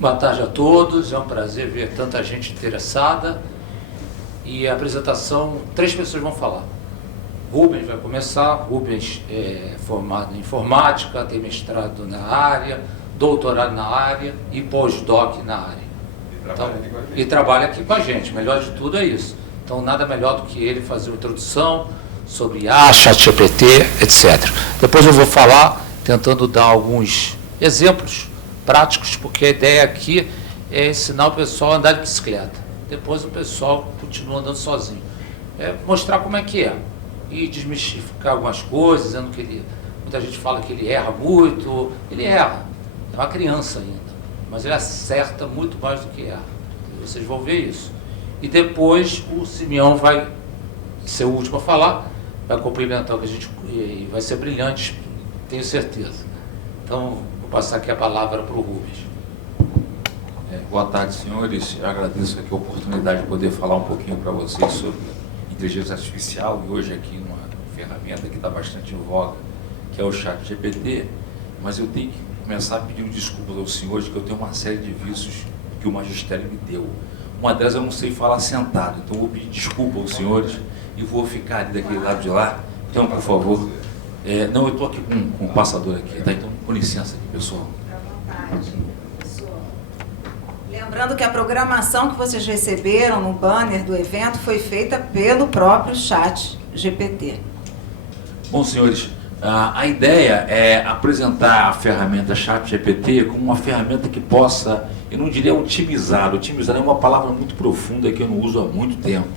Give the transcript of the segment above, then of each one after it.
Boa tarde a todos, é um prazer ver tanta gente interessada. E a apresentação, 3 pessoas vão falar. Rubens vai começar. Rubens é formado em informática, tem mestrado na área, doutorado na área e pós-doc na área. E trabalha aqui com a gente, melhor de tudo é isso. Então nada melhor do que ele fazer uma introdução sobre IA, ChatGPT, etc. Depois eu vou falar tentando dar alguns exemplos práticos, porque a ideia aqui é ensinar o pessoal a andar de bicicleta. Depois o pessoal continua andando sozinho. É mostrar como é que é. E desmistificar algumas coisas, dizendo que ele... Muita gente fala que ele erra muito. Ele erra. É uma criança ainda. Mas ele acerta muito mais do que erra. Vocês vão ver isso. E depois o Simeão vai ser o último a falar, vai complementar o que a gente... E vai ser brilhante, tenho certeza. Então, vou passar aqui a palavra para o Rubens. Boa tarde, senhores. Eu agradeço aqui a oportunidade de poder falar um pouquinho para vocês sobre inteligência artificial, e hoje aqui numa ferramenta que está bastante em voga, que é o ChatGPT, mas eu tenho que começar a pedir desculpas aos senhores, que eu tenho uma série de vícios que o magistério me deu. Uma delas eu não sei falar sentado, então eu vou pedir desculpa aos senhores e vou ficar ali daquele lado de lá. Então, por favor... não, eu estou aqui com o passador aqui, tá? Então, com licença aqui, pessoal. À vontade, professor. Lembrando que a programação que vocês receberam no banner do evento foi feita pelo próprio ChatGPT. Bom, senhores, a ideia é apresentar a ferramenta ChatGPT como uma ferramenta que possa, eu não diria otimizar é uma palavra muito profunda que eu não uso há muito tempo.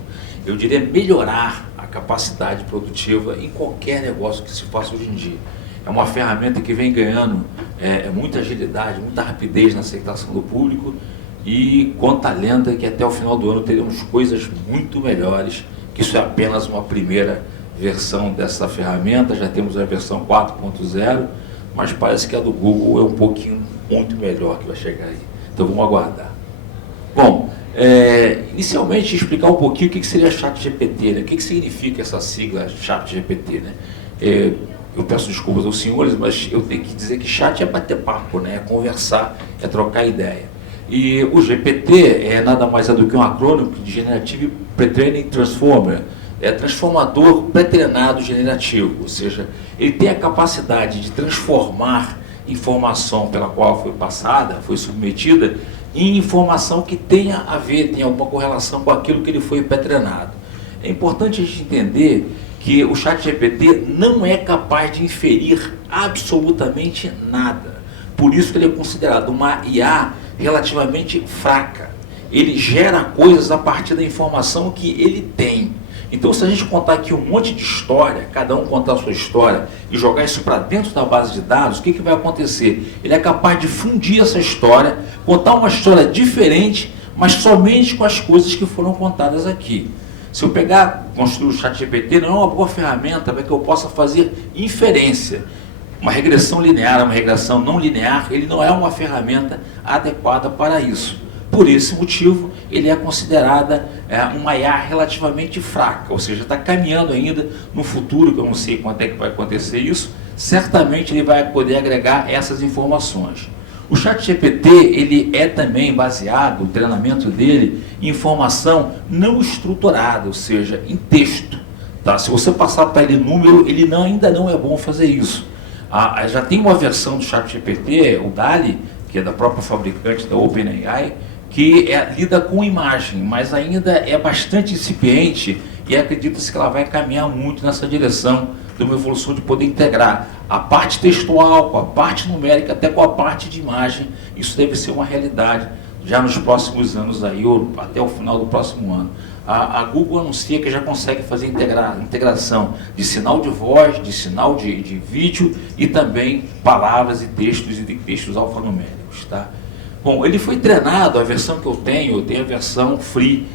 Eu diria melhorar a capacidade produtiva em qualquer negócio que se faça hoje em dia. É uma ferramenta que vem ganhando muita agilidade, muita rapidez na aceitação do público, e conta a lenda que até o final do ano teremos coisas muito melhores, que isso é apenas uma primeira versão dessa ferramenta. Já temos a versão 4.0, mas parece que a do Google é um pouquinho muito melhor que vai chegar aí. Então vamos aguardar. Bom, inicialmente explicar um pouquinho o que seria ChatGPT, né? O que significa essa sigla ChatGPT, né? Eu peço desculpas aos senhores, mas eu tenho que dizer que chat é bater papo, né? É conversar, é trocar ideia. E o GPT é nada mais do que um acrônimo de Generative Pre-Training Transformer, é transformador pré-treinado generativo, ou seja, ele tem a capacidade de transformar informação pela qual foi passada, foi submetida, em informação que tenha a ver, tenha alguma correlação com aquilo que ele foi pré-treinado. É importante a gente entender que o ChatGPT não é capaz de inferir absolutamente nada. Por isso que ele é considerado uma IA relativamente fraca. Ele gera coisas a partir da informação que ele tem. Então, se a gente contar aqui um monte de história, cada um contar a sua história e jogar isso para dentro da base de dados, o que vai acontecer? Ele é capaz de fundir essa história, contar uma história diferente, mas somente com as coisas que foram contadas aqui. Se eu construir o ChatGPT, não é uma boa ferramenta para que eu possa fazer inferência. Uma regressão linear, uma regressão não linear, ele não é uma ferramenta adequada para isso. Por esse motivo, ele é considerada uma IA relativamente fraca, ou seja, está caminhando ainda no futuro, que eu não sei quando é que vai acontecer isso, certamente ele vai poder agregar essas informações. O ChatGPT, ele é também baseado, o treinamento dele, em informação não estruturada, ou seja, em texto. Tá? Se você passar para ele número, ele ainda não é bom fazer isso. Já tem uma versão do ChatGPT, o DALL-E, que é da própria fabricante da OpenAI, que lida com imagem, mas ainda é bastante incipiente, e acredita-se que ela vai caminhar muito nessa direção de uma evolução de poder integrar a parte textual com a parte numérica, até com a parte de imagem. Isso deve ser uma realidade já nos próximos anos, aí, ou até o final do próximo ano. A Google anuncia que já consegue fazer integração de sinal de voz, de sinal de vídeo, e também palavras e textos alfanuméricos. Tá? Bom, ele foi treinado, a versão que eu tenho a versão free,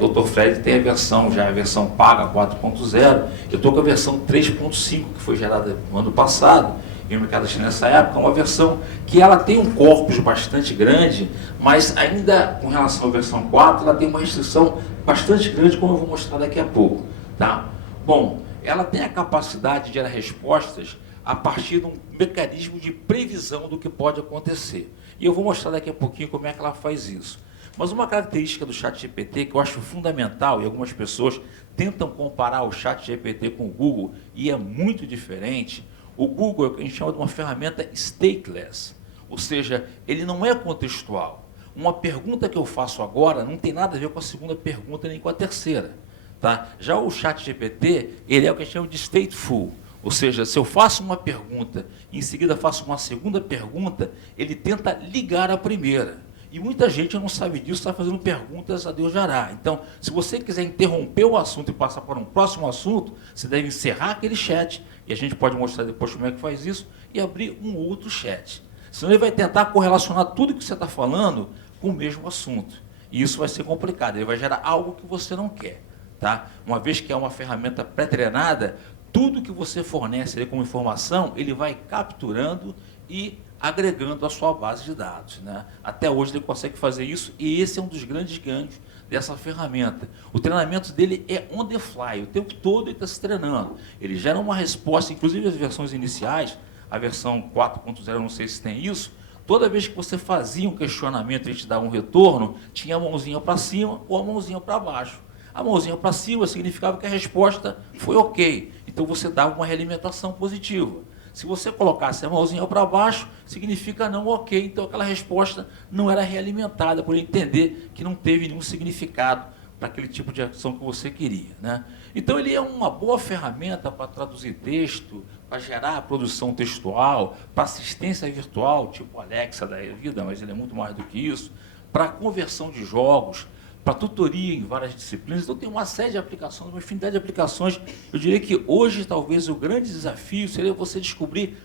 o Dr. Fred tem a versão paga 4.0, eu estou com a versão 3.5, que foi gerada no ano passado, e o mercado chinês nessa época, uma versão que ela tem um corpus bastante grande, mas ainda com relação à versão 4, ela tem uma restrição bastante grande, como eu vou mostrar daqui a pouco. Tá? Bom, ela tem a capacidade de gerar respostas a partir de um mecanismo de previsão do que pode acontecer. E eu vou mostrar daqui a pouquinho como é que ela faz isso. Mas uma característica do ChatGPT que eu acho fundamental, e algumas pessoas tentam comparar o ChatGPT com o Google, e é muito diferente. O Google é o que a gente chama de uma ferramenta stateless, ou seja, ele não é contextual. Uma pergunta que eu faço agora não tem nada a ver com a segunda pergunta nem com a terceira. Tá? Já o ChatGPT, ele é o que a gente chama de stateful. Ou seja, se eu faço uma pergunta e em seguida faço uma segunda pergunta, ele tenta ligar a primeira. E muita gente não sabe disso, está fazendo perguntas a Deus dará. Então, se você quiser interromper o assunto e passar para um próximo assunto, você deve encerrar aquele chat, e a gente pode mostrar depois como é que faz isso, e abrir um outro chat. Senão ele vai tentar correlacionar tudo que você está falando com o mesmo assunto. E isso vai ser complicado, ele vai gerar algo que você não quer. Tá? Uma vez que é uma ferramenta pré-treinada, tudo que você fornece como informação, ele vai capturando e agregando à sua base de dados. Né? Até hoje ele consegue fazer isso e esse é um dos grandes ganhos dessa ferramenta. O treinamento dele é on the fly, o tempo todo ele está se treinando. Ele gera uma resposta, inclusive as versões iniciais, a versão 4.0, não sei se tem isso, toda vez que você fazia um questionamento e ele te dava um retorno, tinha a mãozinha para cima ou a mãozinha para baixo. A mãozinha para cima significava que a resposta foi ok. Então você dava uma realimentação positiva. Se você colocasse a mãozinha para baixo, significa não ok. Então aquela resposta não era realimentada, por entender que não teve nenhum significado para aquele tipo de ação que você queria. Né? Então ele é uma boa ferramenta para traduzir texto, para gerar produção textual, para assistência virtual, tipo Alexa da vida, mas ele é muito mais do que isso, para conversão de jogos, para tutoria em várias disciplinas. Então tem uma série de aplicações, uma infinidade de aplicações. Eu diria que hoje talvez o grande desafio seria você descobrir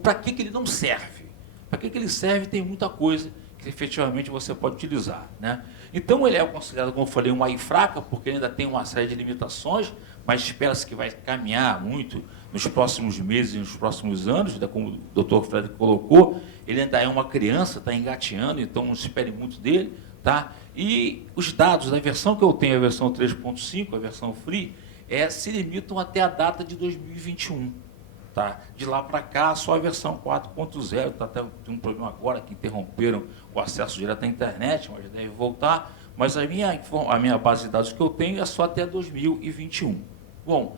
para que ele não serve. Para que ele serve tem muita coisa que efetivamente você pode utilizar. Né? Então ele é considerado, como eu falei, uma AI fraca, porque ele ainda tem uma série de limitações, mas espera-se que vai caminhar muito nos próximos meses e nos próximos anos, como o Dr. Fred colocou. Ele ainda é uma criança, está engateando, então não se espere muito dele. Tá? E os dados da versão que eu tenho, a versão 3.5, a versão free, se limitam até a data de 2021. Tá? De lá para cá, só a versão 4.0, tá, até tem um problema agora que interromperam o acesso direto à internet, mas deve voltar. Mas a minha base de dados que eu tenho é só até 2021. Bom,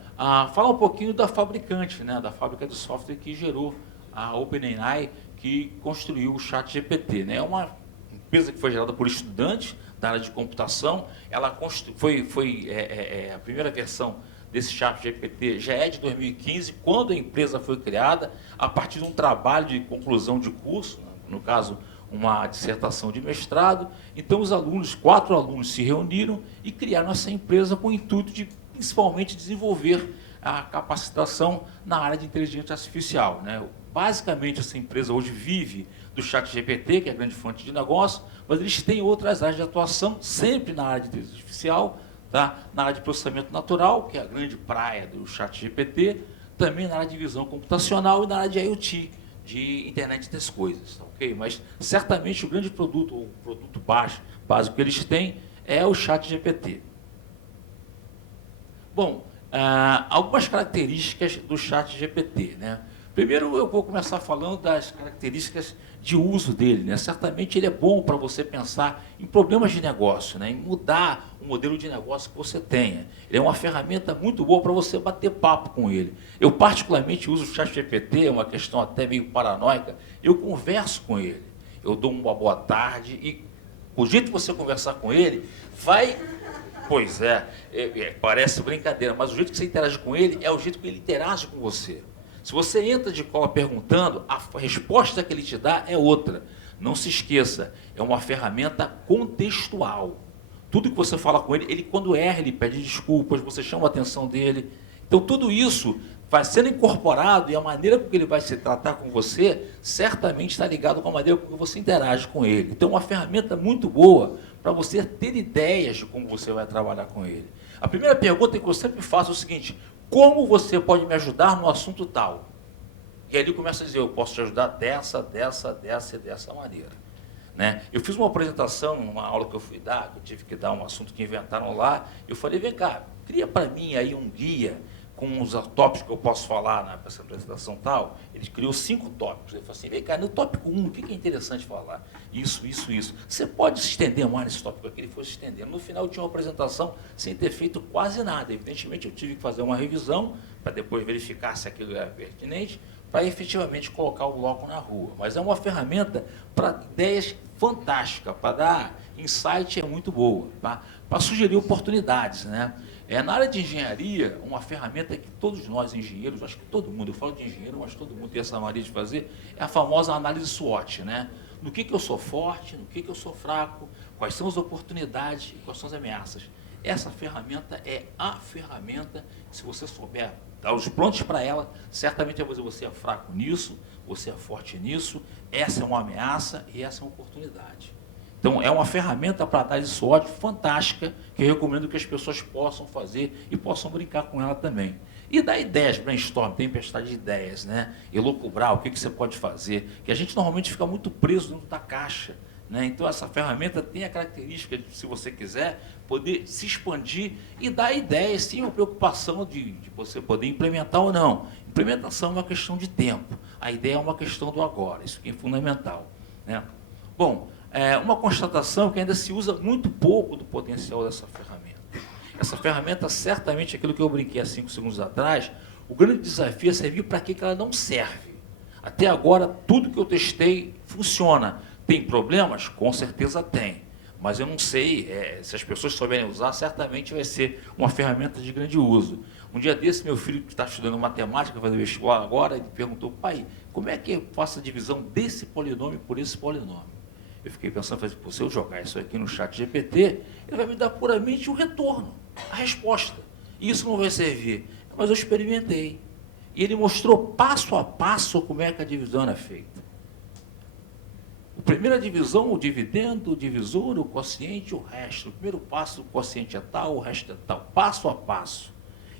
falar um pouquinho da fabricante, né, da fábrica de software que gerou a OpenAI, que construiu o ChatGPT. Né? É uma empresa que foi gerada por estudantes da área de computação. Ela a primeira versão desse ChatGPT já é de 2015, quando a empresa foi criada, a partir de um trabalho de conclusão de curso, no caso, uma dissertação de mestrado. Então, os alunos, 4 alunos, se reuniram e criaram essa empresa com o intuito de, principalmente, desenvolver a capacitação na área de inteligência artificial. Né? Basicamente, essa empresa hoje vive do ChatGPT, que é a grande fonte de negócio, mas eles têm outras áreas de atuação, sempre na área de inteligência artificial, tá? Na área de processamento natural, que é a grande praia do ChatGPT, também na área de visão computacional e na área de IoT, de internet das coisas. Tá, okay? Mas, certamente, o grande produto, ou o produto básico que eles têm, é o ChatGPT. Bom, algumas características do ChatGPT. Né? Primeiro, eu vou começar falando das características de uso dele. Né? Certamente, ele é bom para você pensar em problemas de negócio, né? Em mudar o modelo de negócio que você tenha. Ele é uma ferramenta muito boa para você bater papo com ele. Eu, particularmente, uso o ChatGPT, é uma questão até meio paranoica. Eu converso com ele. Eu dou uma boa tarde e, o jeito que você conversar com ele, vai... Pois parece brincadeira, mas o jeito que você interage com ele é o jeito que ele interage com você. Se você entra de cola perguntando, a resposta que ele te dá é outra. Não se esqueça, é uma ferramenta contextual. Tudo que você fala com ele, quando erra, ele pede desculpas, você chama a atenção dele. Então, tudo isso vai sendo incorporado e a maneira com que ele vai se tratar com você, certamente está ligado com a maneira com que você interage com ele. Então, é uma ferramenta muito boa para você ter ideias de como você vai trabalhar com ele. A primeira pergunta que eu sempre faço é o seguinte: como você pode me ajudar no assunto tal? E aí ele começa a dizer, eu posso te ajudar dessa e dessa maneira. Né? Eu fiz uma apresentação, numa aula que eu fui dar, que eu tive que dar um assunto que inventaram lá, eu falei, vem cá, cria para mim aí um guia com os tópicos que eu posso falar nessa apresentação tal, ele criou 5 tópicos. Ele falou assim, vem cá, no tópico 1, o que é interessante falar? Isso. Você pode se estender mais nesse tópico aqui, ele foi se estendendo. No final, eu tinha uma apresentação sem ter feito quase nada. Evidentemente, eu tive que fazer uma revisão para depois verificar se aquilo era pertinente, para efetivamente colocar o bloco na rua. Mas é uma ferramenta para ideias fantásticas, para dar insight é muito boa, tá? Para sugerir oportunidades, né? Na área de engenharia, uma ferramenta que todos nós engenheiros, acho que todo mundo, eu falo de engenheiro, mas todo mundo tem essa mania de fazer, é a famosa análise SWOT, né? No que eu sou forte, no que eu sou fraco, quais são as oportunidades e quais são as ameaças. Essa ferramenta é a ferramenta, se você souber dar os prontos para ela, certamente você é fraco nisso, você é forte nisso, essa é uma ameaça e essa é uma oportunidade. Então, é uma ferramenta para análise SWOT fantástica, que eu recomendo que as pessoas possam fazer e possam brincar com ela também. E dar ideias, brainstorm, tempestade de ideias, né? Elocubrar, o que você pode fazer, que a gente normalmente fica muito preso dentro da caixa, né? Então, essa ferramenta tem a característica de, se você quiser, poder se expandir e dar ideias, sem uma preocupação de você poder implementar ou não. Implementação é uma questão de tempo, a ideia é uma questão do agora, isso que é fundamental, né? Bom, uma constatação que ainda se usa muito pouco do potencial dessa ferramenta. Essa ferramenta, certamente, aquilo que eu brinquei há 5 segundos atrás, o grande desafio é saber para que ela não serve. Até agora, tudo que eu testei funciona. Tem problemas? Com certeza tem. Mas eu não sei, se as pessoas souberem usar, certamente vai ser uma ferramenta de grande uso. Um dia desse, meu filho, que está estudando matemática, vai fazer vestibular agora, ele perguntou, pai, como é que eu faço a divisão desse polinômio por esse polinômio? Eu fiquei pensando, se eu jogar isso aqui no chat GPT, ele vai me dar puramente o retorno, a resposta. E isso não vai servir. Mas eu experimentei. E ele mostrou passo a passo como é que a divisão é feita. A primeira divisão, o dividendo, o divisor, o quociente, o resto. O primeiro passo, o quociente é tal, o resto é tal. Passo a passo.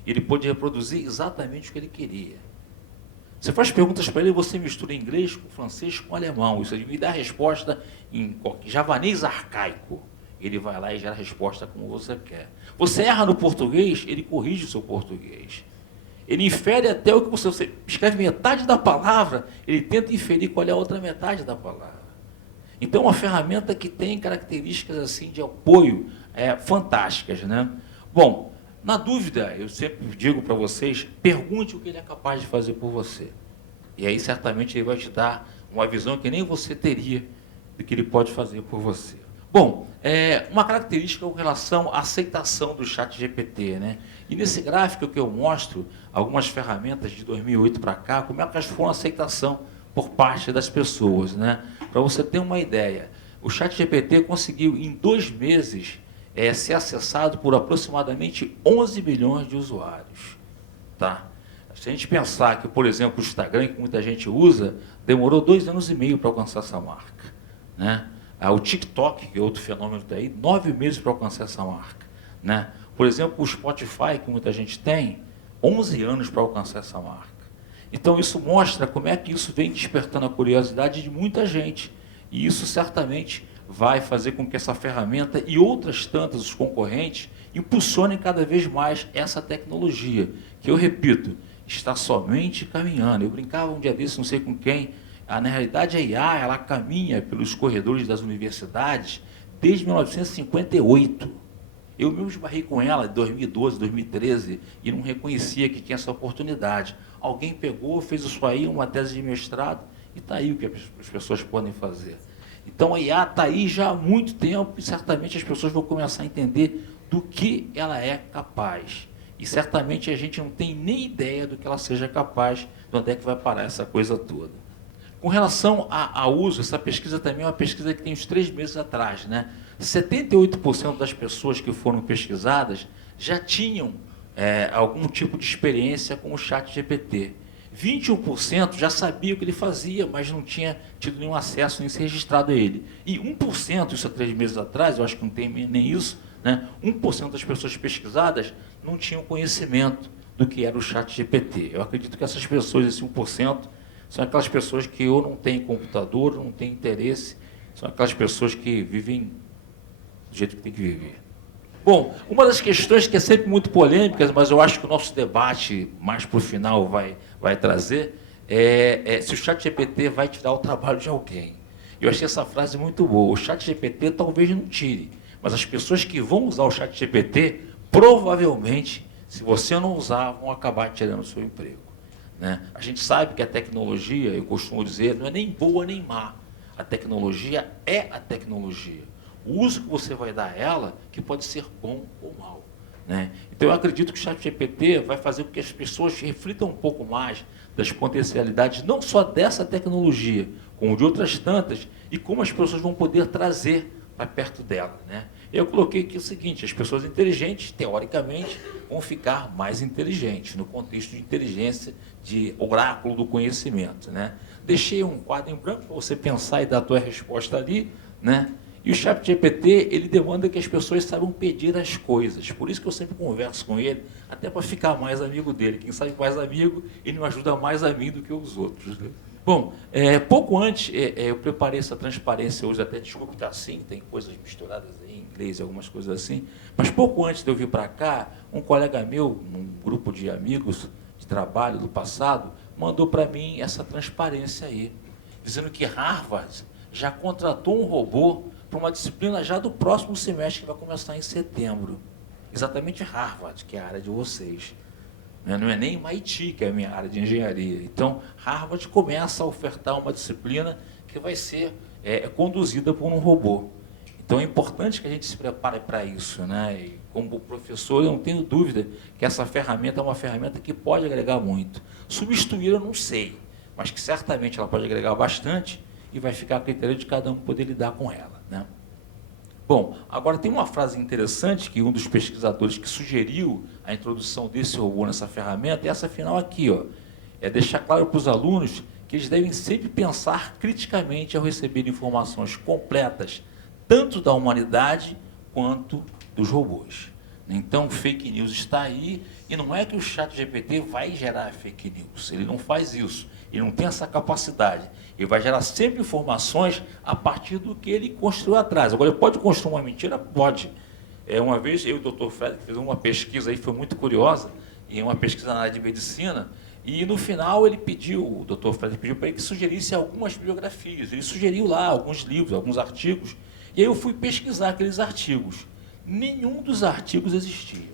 Ele pôde reproduzir exatamente o que ele queria. Você faz perguntas para ele e você mistura inglês com francês com alemão. Isso me dá a resposta em javanês arcaico. Ele vai lá e gera a resposta como você quer. Você erra no português, ele corrige o seu português. Ele infere até o que você escreve metade da palavra, ele tenta inferir qual é a outra metade da palavra. Então, é uma ferramenta que tem características assim de apoio fantásticas, né? Bom, na dúvida, eu sempre digo para vocês, pergunte o que ele é capaz de fazer por você. E aí, certamente, ele vai te dar uma visão que nem você teria do que ele pode fazer por você. Bom, uma característica com relação à aceitação do chat GPT, né? E nesse gráfico que eu mostro, algumas ferramentas de 2008 para cá, como é que elas foram a aceitação por parte das pessoas, né? Para você ter uma ideia, o chat GPT conseguiu, em 2 meses, ser acessado por aproximadamente 11 milhões de usuários. Tá? Se a gente pensar que, por exemplo, o Instagram, que muita gente usa, demorou 2 anos e meio para alcançar essa marca. Né? O TikTok, que é outro fenômeno daí, 9 meses para alcançar essa marca. Né? Por exemplo, o Spotify, que muita gente tem, 11 anos para alcançar essa marca. Então, isso mostra como é que isso vem despertando a curiosidade de muita gente. E isso certamente vai fazer com que essa ferramenta e outras tantas, os concorrentes, impulsionem cada vez mais essa tecnologia, que eu repito, está somente caminhando. Eu brincava um dia desse, não sei com quem, na realidade a IA, ela caminha pelos corredores das universidades desde 1958. Eu mesmo esbarrei com ela em 2012, 2013, e não reconhecia que tinha essa oportunidade. Alguém pegou, fez isso aí, uma tese de mestrado, e está aí o que as pessoas podem fazer. Então a IA está aí já há muito tempo e certamente as pessoas vão começar a entender do que ela é capaz. E certamente a gente não tem nem ideia do que ela seja capaz, de onde é que vai parar essa coisa toda. Com relação ao uso, essa pesquisa também é uma pesquisa que tem uns 3 meses atrás, né? 78% das pessoas que foram pesquisadas já tinham algum tipo de experiência com o chat GPT. 21% já sabia o que ele fazia, mas não tinha tido nenhum acesso, nem se registrado a ele. E 1%, isso há 3 meses atrás, eu acho que não tem nem isso, né? 1% das pessoas pesquisadas não tinham conhecimento do que era o chat GPT. Eu acredito que essas pessoas, esse 1%, são aquelas pessoas que ou não têm computador, não têm interesse, são aquelas pessoas que vivem do jeito que tem que viver. Bom, uma das questões que é sempre muito polêmica, mas eu acho que o nosso debate mais para o final vai trazer, é se o ChatGPT vai tirar o trabalho de alguém. Eu achei essa frase muito boa. O ChatGPT talvez não tire, mas as pessoas que vão usar o ChatGPT, provavelmente, se você não usar, vão acabar tirando o seu emprego. Né? A gente sabe que a tecnologia, eu costumo dizer, não é nem boa nem má. A tecnologia é a tecnologia. O uso que você vai dar a ela, que pode ser bom ou mal. Né? Então, eu acredito que o ChatGPT vai fazer com que as pessoas reflitam um pouco mais das potencialidades, não só dessa tecnologia, como de outras tantas, e como as pessoas vão poder trazer para perto dela. Né? Eu coloquei aqui o seguinte: as pessoas inteligentes, teoricamente, vão ficar mais inteligentes, no contexto de inteligência, de oráculo do conhecimento. Né? Deixei um quadro em branco para você pensar e dar a tua resposta ali, né? E o ChatGPT, ele demanda que as pessoas saibam pedir as coisas. Por isso que eu sempre converso com ele, até para ficar mais amigo dele. Quem sabe mais amigo, ele me ajuda mais a mim do que os outros. Né? Bom, pouco antes, eu preparei essa transparência hoje, até desculpe estar assim, tem coisas misturadas aí em inglês e algumas coisas assim, mas pouco antes de eu vir para cá, um colega meu, um grupo de amigos de trabalho do passado, mandou para mim essa transparência aí, dizendo que Harvard já contratou um robô para uma disciplina já do próximo semestre, que vai começar em setembro. Exatamente Harvard, que é a área de vocês. Não é nem MIT, que é a minha área de engenharia. Então, Harvard começa a ofertar uma disciplina que vai ser conduzida por um robô. Então, é importante que a gente se prepare para isso. Né? E, como professor, eu não tenho dúvida que essa ferramenta é uma ferramenta que pode agregar muito. Substituir, eu não sei, mas que certamente ela pode agregar bastante e vai ficar a critério de cada um poder lidar com ela. Né? Bom, agora tem uma frase interessante que um dos pesquisadores que sugeriu a introdução desse robô nessa ferramenta é essa final aqui, ó, é deixar claro para os alunos que eles devem sempre pensar criticamente ao receber informações completas, tanto da humanidade quanto dos robôs. Então, fake news está aí, e não é que o ChatGPT vai gerar fake news, ele não faz isso, ele não tem essa capacidade. Ele vai gerar sempre informações a partir do que ele construiu atrás. Agora, ele pode construir uma mentira? Pode. Uma vez, eu e o Dr. Fred fizemos uma pesquisa aí, foi muito curiosa, em uma pesquisa na área de medicina, e no final ele pediu, o Dr. Fred pediu para ele que sugerisse algumas biografias. Ele sugeriu lá alguns livros, alguns artigos, e aí eu fui pesquisar aqueles artigos. Nenhum dos artigos existia.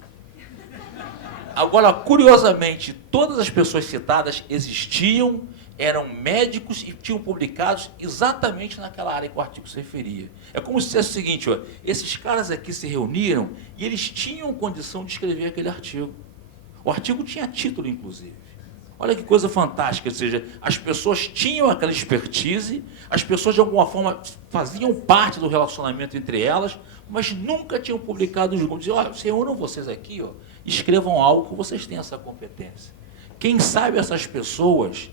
Agora, curiosamente, todas as pessoas citadas existiam, eram médicos e tinham publicados exatamente naquela área que o artigo se referia. É como se dissesse o seguinte, ó, esses caras aqui se reuniram e eles tinham condição de escrever aquele artigo. O artigo tinha título, inclusive. Olha que coisa fantástica, ou seja, as pessoas tinham aquela expertise, as pessoas de alguma forma faziam parte do relacionamento entre elas, mas nunca tinham publicado os grupos. Diziam, olha, se reúnam vocês aqui, ó, escrevam algo que vocês têm essa competência. Quem sabe essas pessoas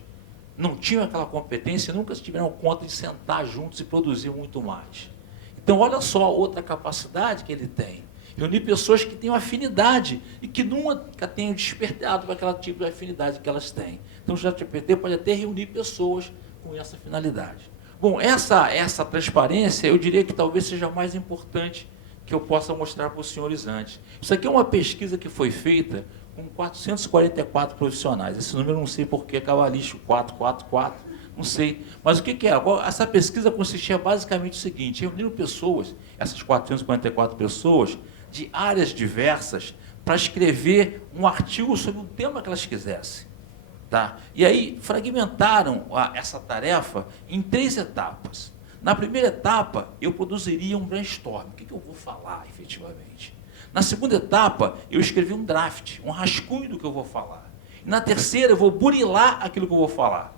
não tinham aquela competência e nunca se tiveram conta de sentar juntos e produzir muito mais. Então, olha só outra capacidade que ele tem. Reunir pessoas que tenham afinidade e que nunca tenham despertado para aquele tipo de afinidade que elas têm. Então, o ChatGPT pode até reunir pessoas com essa finalidade. Bom, essa transparência, eu diria que talvez seja a mais importante que eu possa mostrar para os senhores antes. Isso aqui é uma pesquisa que foi feita com 444 profissionais. Esse número eu não sei porquê, cabalístico, 444, não sei. Mas o que é? Agora, essa pesquisa consistia basicamente no seguinte, reuniram pessoas, essas 444 pessoas, de áreas diversas, para escrever um artigo sobre um tema que elas quisessem. Tá? E aí fragmentaram essa tarefa em 3 etapas. Na primeira etapa, eu produziria um brainstorm. O que eu vou falar, efetivamente? Na segunda etapa, eu escrevi um draft, um rascunho do que eu vou falar. E na terceira, eu vou burilar aquilo que eu vou falar.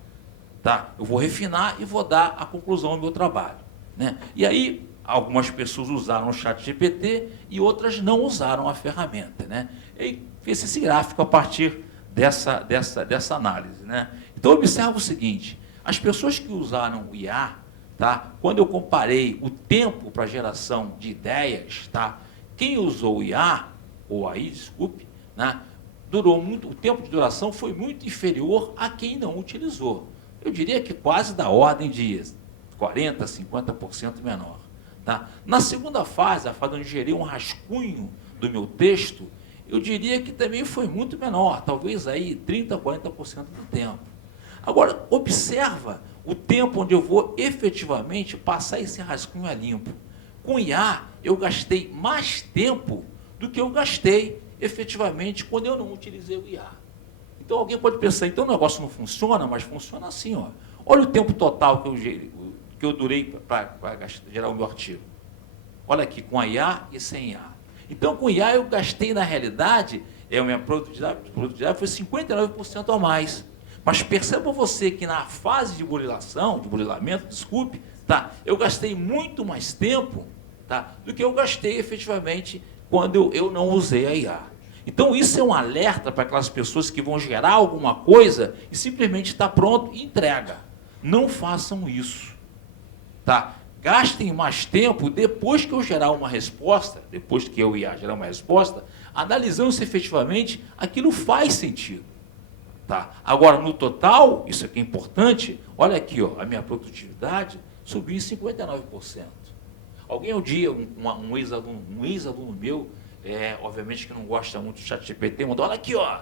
Tá? Eu vou refinar e vou dar a conclusão do meu trabalho. Né? E aí, algumas pessoas usaram o ChatGPT e outras não usaram a ferramenta. Né? E aí, fez esse gráfico a partir dessa análise. Né? Então, observa o seguinte, as pessoas que usaram o IA, tá? Quando eu comparei o tempo para geração de ideias, tá? Quem usou o IA, ou AI, desculpe, né? Durou muito, o tempo de duração foi muito inferior a quem não utilizou. Eu diria que quase da ordem de 40%, 50% menor. Tá? Na segunda fase, a fase onde gerei um rascunho do meu texto, eu diria que também foi muito menor, talvez aí 30%, 40% do tempo. Agora, observa o tempo onde eu vou efetivamente passar esse rascunho a limpo. Com IA, eu gastei mais tempo do que eu gastei efetivamente quando eu não utilizei o IA. Então alguém pode pensar, então o negócio não funciona, mas funciona assim, ó. Olha o tempo total que eu durei para gerar o meu artigo. Olha aqui, com a IA e sem IA. Então com IA eu gastei, na realidade, a minha produtividade foi 59% a mais. Mas perceba você que na fase de burilamento, desculpe, tá, eu gastei muito mais tempo, tá, do que eu gastei efetivamente quando eu não usei a IA. Então isso é um alerta para aquelas pessoas que vão gerar alguma coisa e simplesmente está pronto e entrega. Não façam isso. Tá? Gastem mais tempo depois que eu gerar uma resposta, depois que eu ia gerar uma resposta, analisando se efetivamente aquilo faz sentido. Tá? Agora, no total, isso aqui é importante, olha aqui, ó, a minha produtividade subiu em 59%. Alguém um dia, um ex-aluno meu, obviamente que não gosta muito do ChatGPT, mandou, olha aqui, ó,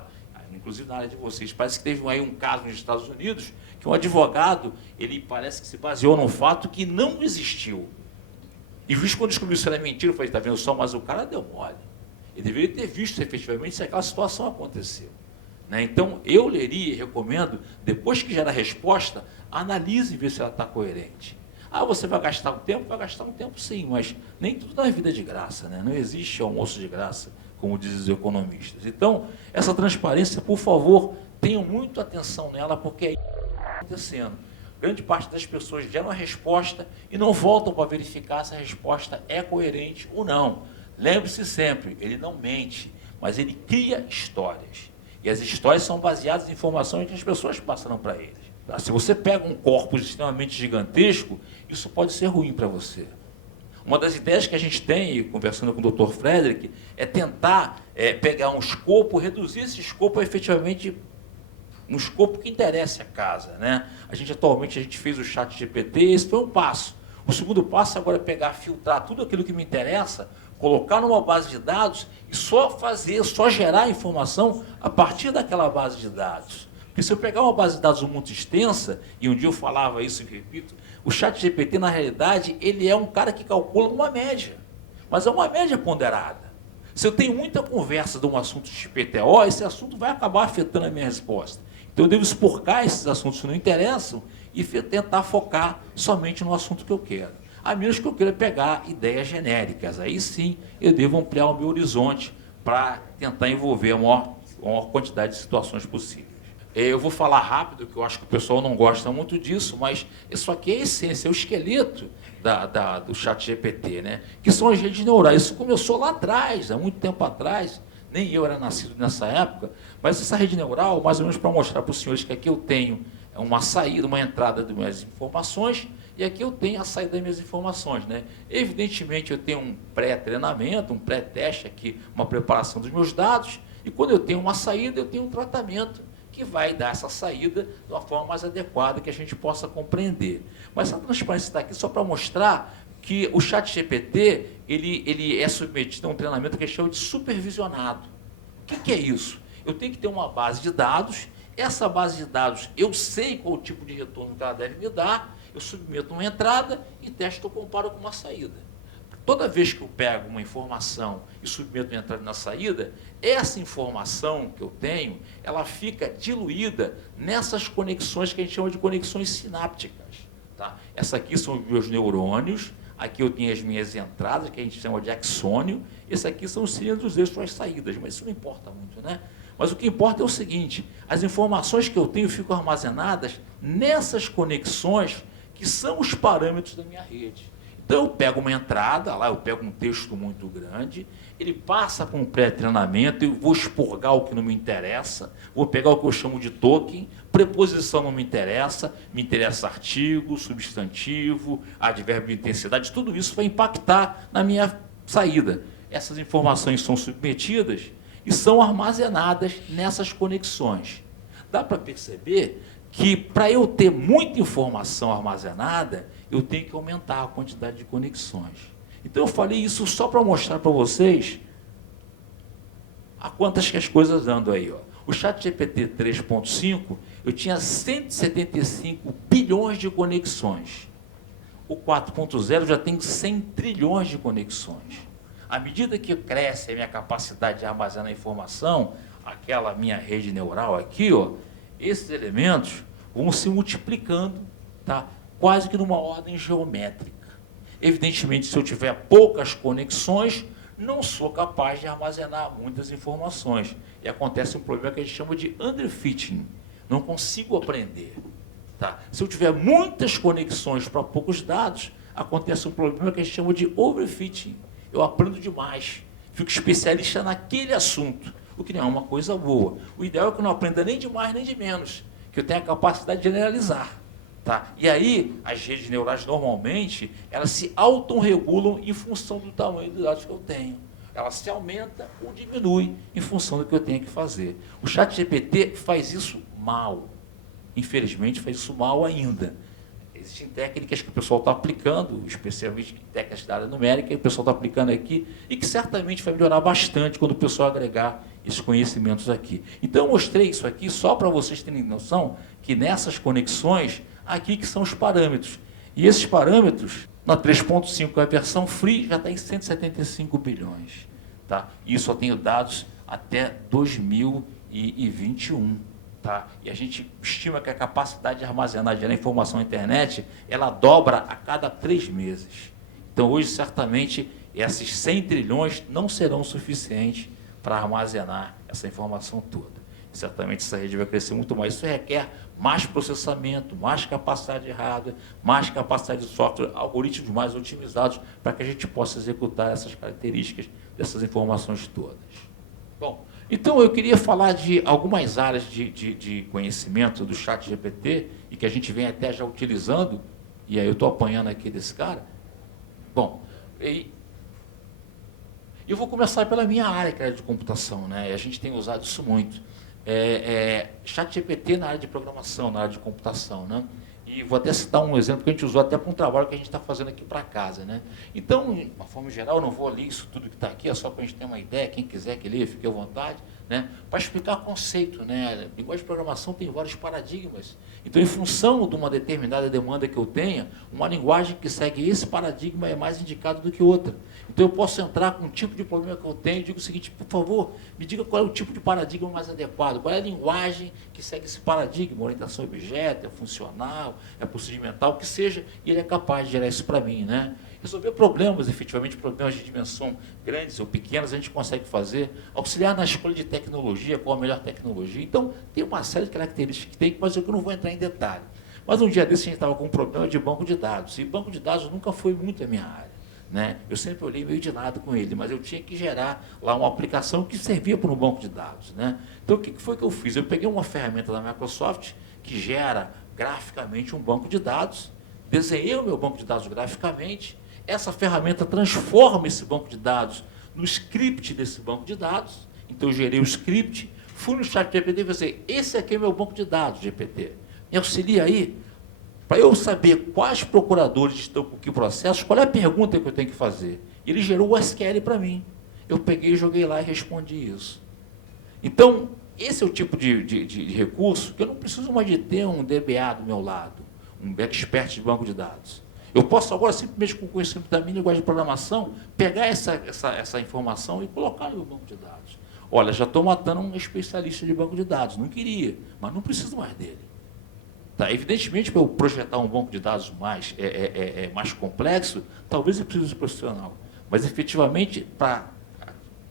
inclusive na área de vocês, parece que teve aí um caso nos Estados Unidos, que um advogado, ele parece que se baseou num fato que não existiu. E visto quando descobriu se era mentira, eu falei, está vendo só, mas o cara deu mole. Ele deveria ter visto efetivamente se aquela situação aconteceu. Né? Então, eu leria e recomendo, depois que gera a resposta, analise e vê se ela está coerente. Ah, você vai gastar um tempo? Vai gastar um tempo sim, mas nem tudo na vida é de graça, né? Não existe almoço de graça, como dizem os economistas. Então, essa transparência, por favor, tenham muito atenção nela, porque é isso que está acontecendo. Grande parte das pessoas geram a resposta e não voltam para verificar se a resposta é coerente ou não. Lembre-se sempre, ele não mente, mas ele cria histórias. E as histórias são baseadas em informações que as pessoas passaram para eles. Tá? Se você pega um corpus extremamente gigantesco, isso pode ser ruim para você. Uma das ideias que a gente tem, conversando com o Dr. Frederick, é tentar pegar um escopo, reduzir esse escopo a efetivamente um escopo que interessa a casa. Né? Atualmente, a gente fez o ChatGPT, esse foi um passo. O segundo passo agora é pegar, filtrar tudo aquilo que me interessa, colocar numa base de dados e só gerar informação a partir daquela base de dados. Porque se eu pegar uma base de dados muito extensa, e um dia eu falava isso e repito, o ChatGPT, na realidade, ele é um cara que calcula uma média, mas é uma média ponderada. Se eu tenho muita conversa de um assunto de XPTO, esse assunto vai acabar afetando a minha resposta. Então eu devo expurgar esses assuntos que não interessam e tentar focar somente no assunto que eu quero. A menos que eu queira pegar ideias genéricas. Aí sim, eu devo ampliar o meu horizonte para tentar envolver a maior quantidade de situações possíveis. Eu vou falar rápido, que eu acho que o pessoal não gosta muito disso, mas isso aqui é a essência, é o esqueleto do ChatGPT, né? Que são as redes neurais. Isso começou lá atrás, há muito tempo atrás, nem eu era nascido nessa época, mas essa rede neural, mais ou menos para mostrar para os senhores que aqui eu tenho uma saída, uma entrada das minhas informações, e aqui eu tenho a saída das minhas informações. Né? Evidentemente, eu tenho um pré-treinamento, um pré-teste aqui, uma preparação dos meus dados, e quando eu tenho uma saída, eu tenho um tratamento que vai dar essa saída de uma forma mais adequada que a gente possa compreender. Mas essa transparência está aqui só para mostrar que o ChatGPT ele é submetido a um treinamento que é chamado de supervisionado. O que é isso? Eu tenho que ter uma base de dados, essa base de dados eu sei qual o tipo de retorno que ela deve me dar, eu submeto uma entrada e testo ou comparo com uma saída. Toda vez que eu pego uma informação e submeto uma entrada na saída, essa informação que eu tenho, ela fica diluída nessas conexões que a gente chama de conexões sinápticas. Tá? Essa aqui são os meus neurônios, aqui eu tenho as minhas entradas, que a gente chama de axônio, esse aqui são os cilindros extras, as saídas, mas isso não importa muito, né? Mas o que importa é o seguinte, as informações que eu tenho ficam armazenadas nessas conexões que são os parâmetros da minha rede. Então eu pego uma entrada, lá eu pego um texto muito grande, ele passa por um pré-treinamento, eu vou expurgar o que não me interessa, vou pegar o que eu chamo de token, preposição não me interessa artigo, substantivo, advérbio de intensidade, tudo isso vai impactar na minha saída. Essas informações são submetidas e são armazenadas nessas conexões. Dá para perceber que para eu ter muita informação armazenada, eu tenho que aumentar a quantidade de conexões. Então eu falei isso só para mostrar para vocês a quantas que as coisas andam aí. Ó. O ChatGPT 3.5, eu tinha 175 bilhões de conexões. O 4.0 já tem 100 trilhões de conexões. À medida que cresce a minha capacidade de armazenar informação, aquela minha rede neural aqui, ó, esses elementos vão se multiplicando, tá? Quase que numa ordem geométrica. Evidentemente, se eu tiver poucas conexões, não sou capaz de armazenar muitas informações. E acontece um problema que a gente chama de underfitting. Não consigo aprender. Tá? Se eu tiver muitas conexões para poucos dados, acontece um problema que a gente chama de overfitting. Eu aprendo demais. Fico especialista naquele assunto, o que não é uma coisa boa. O ideal é que eu não aprenda nem de mais nem de menos, que eu tenha a capacidade de generalizar. Tá? E aí, as redes neurais, normalmente, elas se autorregulam em função do tamanho dos dados que eu tenho. Ela se aumenta ou diminui em função do que eu tenho que fazer. O ChatGPT faz isso mal. Infelizmente, faz isso mal ainda. Existem técnicas que o pessoal está aplicando, especialmente técnicas da área numérica, que o pessoal está aplicando aqui, e que certamente vai melhorar bastante quando o pessoal agregar esses conhecimentos aqui. Então, eu mostrei isso aqui só para vocês terem noção que nessas conexões, aqui que são os parâmetros. E esses parâmetros, na 3.5, a versão free, já está em 175 bilhões. Tá? E só tenho dados até 2021. Tá? E a gente estima que a capacidade de armazenar a informação na internet, ela dobra a cada 3 meses. Então, hoje, certamente, esses 100 trilhões não serão suficientes para armazenar essa informação toda. Certamente essa rede vai crescer muito mais. Isso requer mais processamento, mais capacidade de hardware, mais capacidade de software, algoritmos mais otimizados para que a gente possa executar essas características dessas informações todas. Bom, então eu queria falar de algumas áreas de conhecimento do ChatGPT e que a gente vem até já utilizando, e aí eu estou apanhando aqui desse cara. Bom, eu vou começar pela minha área, que é a área de computação, né? E a gente tem usado isso muito. ChatGPT na área de programação, na área de computação, né? E vou até citar um exemplo que a gente usou até para um trabalho que a gente está fazendo aqui para casa, né? Então, de uma forma geral, eu não vou ler isso tudo que está aqui, é só para a gente ter uma ideia, quem quiser que leia, fique à vontade, né? Para explicar conceito, né? A linguagem de programação tem vários paradigmas. Então, em função de uma determinada demanda que eu tenha, uma linguagem que segue esse paradigma é mais indicada do que outra. Então, eu posso entrar com um tipo de problema que eu tenho e digo o seguinte: por favor, me diga qual é o tipo de paradigma mais adequado, qual é a linguagem que segue esse paradigma, orientação a objeto, é funcional, é procedimental, o que seja, e ele é capaz de gerar isso para mim, né? Resolver problemas, efetivamente, problemas de dimensão grandes ou pequenas, a gente consegue fazer, auxiliar na escolha de tecnologia, qual a melhor tecnologia. Então, tem uma série de características que tem, mas eu não vou entrar em detalhe. Mas um dia desse a gente estava com um problema de banco de dados, e banco de dados nunca foi muito a minha área, né? Eu sempre olhei meio de lado com ele, mas eu tinha que gerar lá uma aplicação que servia para um banco de dados, né? Então, o que foi que eu fiz? Eu peguei uma ferramenta da Microsoft que gera graficamente um banco de dados, desenhei o meu banco de dados graficamente, essa ferramenta transforma esse banco de dados no script desse banco de dados. Então, eu gerei o script, fui no ChatGPT e falei: esse aqui é meu banco de dados, GPT. Me auxilia aí, para eu saber quais procuradores estão com que processos, qual é a pergunta que eu tenho que fazer. Ele gerou o SQL para mim. Eu peguei, joguei lá e respondi isso. Então, esse é o tipo de recurso que eu não preciso mais de ter um DBA do meu lado, um expert de banco de dados. Eu posso agora, simplesmente com o conhecimento da minha linguagem de programação, pegar essa informação e colocar no meu banco de dados. Olha, já estou matando um especialista de banco de dados. Não queria, mas não preciso mais dele. Tá? Evidentemente, para eu projetar um banco de dados mais complexo, talvez eu precise de profissional. Mas, efetivamente, para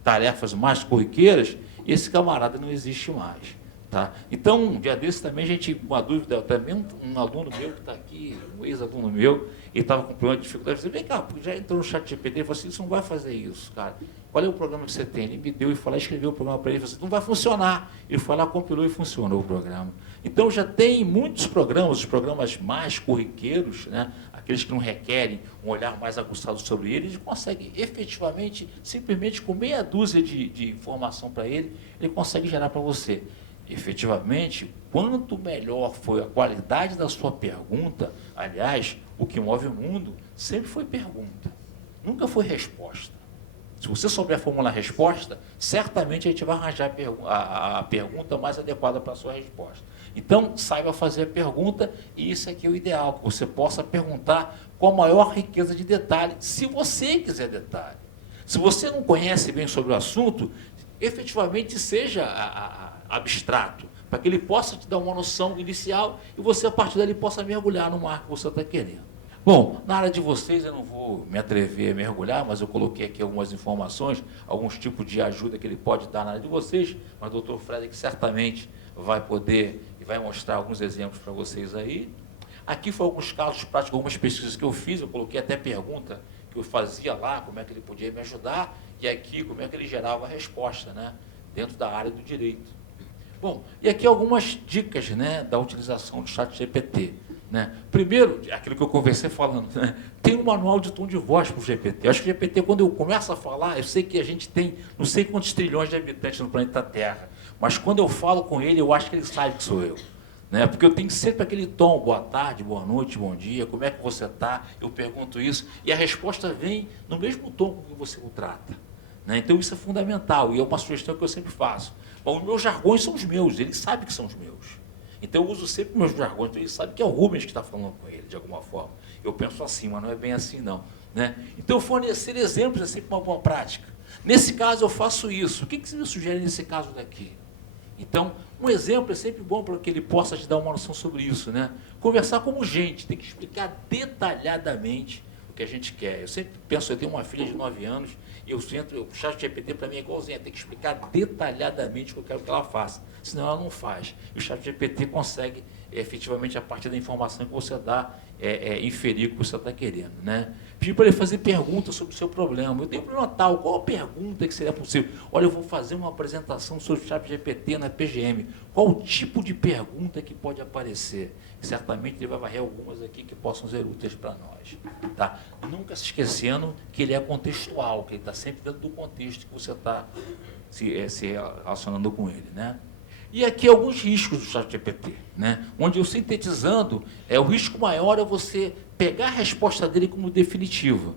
tarefas mais corriqueiras, esse camarada não existe mais. Tá? Então, um dia desse também, a gente, uma dúvida, também um aluno meu que está aqui, um ex-aluno meu, ele estava com problema de dificuldade, eu falei: vem cá, porque já entrou no ChatGPT, ele falou assim: você não vai fazer isso, cara. Qual é o programa que você tem? Ele me deu e foi lá, escreveu o programa para ele, ele falou assim: não vai funcionar. Ele foi lá, compilou e funcionou o programa. Então, já tem muitos programas, os programas mais corriqueiros, né, aqueles que não requerem um olhar mais aguçado sobre ele, ele consegue efetivamente, simplesmente com meia dúzia de informação para ele consegue gerar para você. Efetivamente, quanto melhor foi a qualidade da sua pergunta, aliás, o que move o mundo sempre foi pergunta, nunca foi resposta. Se você souber formular a resposta, certamente a gente vai arranjar a pergunta mais adequada para a sua resposta. Então, saiba fazer a pergunta, e isso aqui é o ideal, que você possa perguntar com a maior riqueza de detalhe, se você quiser detalhe. Se você não conhece bem sobre o assunto, efetivamente seja abstrato, para que ele possa te dar uma noção inicial e você, a partir dali, possa mergulhar no mar que você está querendo. Bom, na área de vocês, eu não vou me atrever a mergulhar, mas eu coloquei aqui algumas informações, alguns tipos de ajuda que ele pode dar na área de vocês, mas o doutor Frederick certamente vai poder e vai mostrar alguns exemplos para vocês aí. Aqui foram alguns casos práticos, algumas pesquisas que eu fiz, eu coloquei até pergunta que eu fazia lá, como é que ele podia me ajudar, e aqui como é que ele gerava a resposta, né, dentro da área do direito. Bom, e aqui algumas dicas, né, da utilização do ChatGPT. Né? Primeiro, aquilo que eu conversei falando, né? Tem um manual de tom de voz para o GPT. Eu acho que o GPT, quando eu começo a falar, eu sei que a gente tem não sei quantos trilhões de habitantes no planeta Terra, mas quando eu falo com ele, eu acho que ele sabe que sou eu. Né? Porque eu tenho sempre aquele tom, boa tarde, boa noite, bom dia, como é que você está? Eu pergunto isso, e a resposta vem no mesmo tom com que você o trata. Né? Então isso é fundamental, e é uma sugestão que eu sempre faço. Bom, os meus jargões são os meus, ele sabe que são os meus. Então eu uso sempre meus jargões, então ele sabe que é o Rubens que está falando com ele, de alguma forma. Eu penso assim, mas não é bem assim não. Né? Então fornecer exemplos é sempre uma boa prática. Nesse caso eu faço isso. O que você me sugere nesse caso daqui? Então, um exemplo é sempre bom para que ele possa te dar uma noção sobre isso. Né? Conversar como gente, tem que explicar detalhadamente o que a gente quer. Eu sempre penso, eu tenho uma filha de 9 anos, e o ChatGPT para mim é igualzinho, tem que explicar detalhadamente o que eu quero que ela faça, senão ela não faz. E o ChatGPT consegue, efetivamente, a partir da informação que você dá, inferir o que você está querendo. Né? Pedir para ele fazer perguntas sobre o seu problema. Eu tenho um problema tal, qual a pergunta que seria possível? Olha, eu vou fazer uma apresentação sobre o ChatGPT na PGM. Qual o tipo de pergunta que pode aparecer? Certamente ele vai varrer algumas aqui que possam ser úteis para nós. Tá? Nunca se esquecendo que ele é contextual, que ele está sempre dentro do contexto que você está se relacionando com ele. Né? E aqui alguns riscos do ChatGPT, né? Onde eu sintetizando, o risco maior é você pegar a resposta dele como definitiva.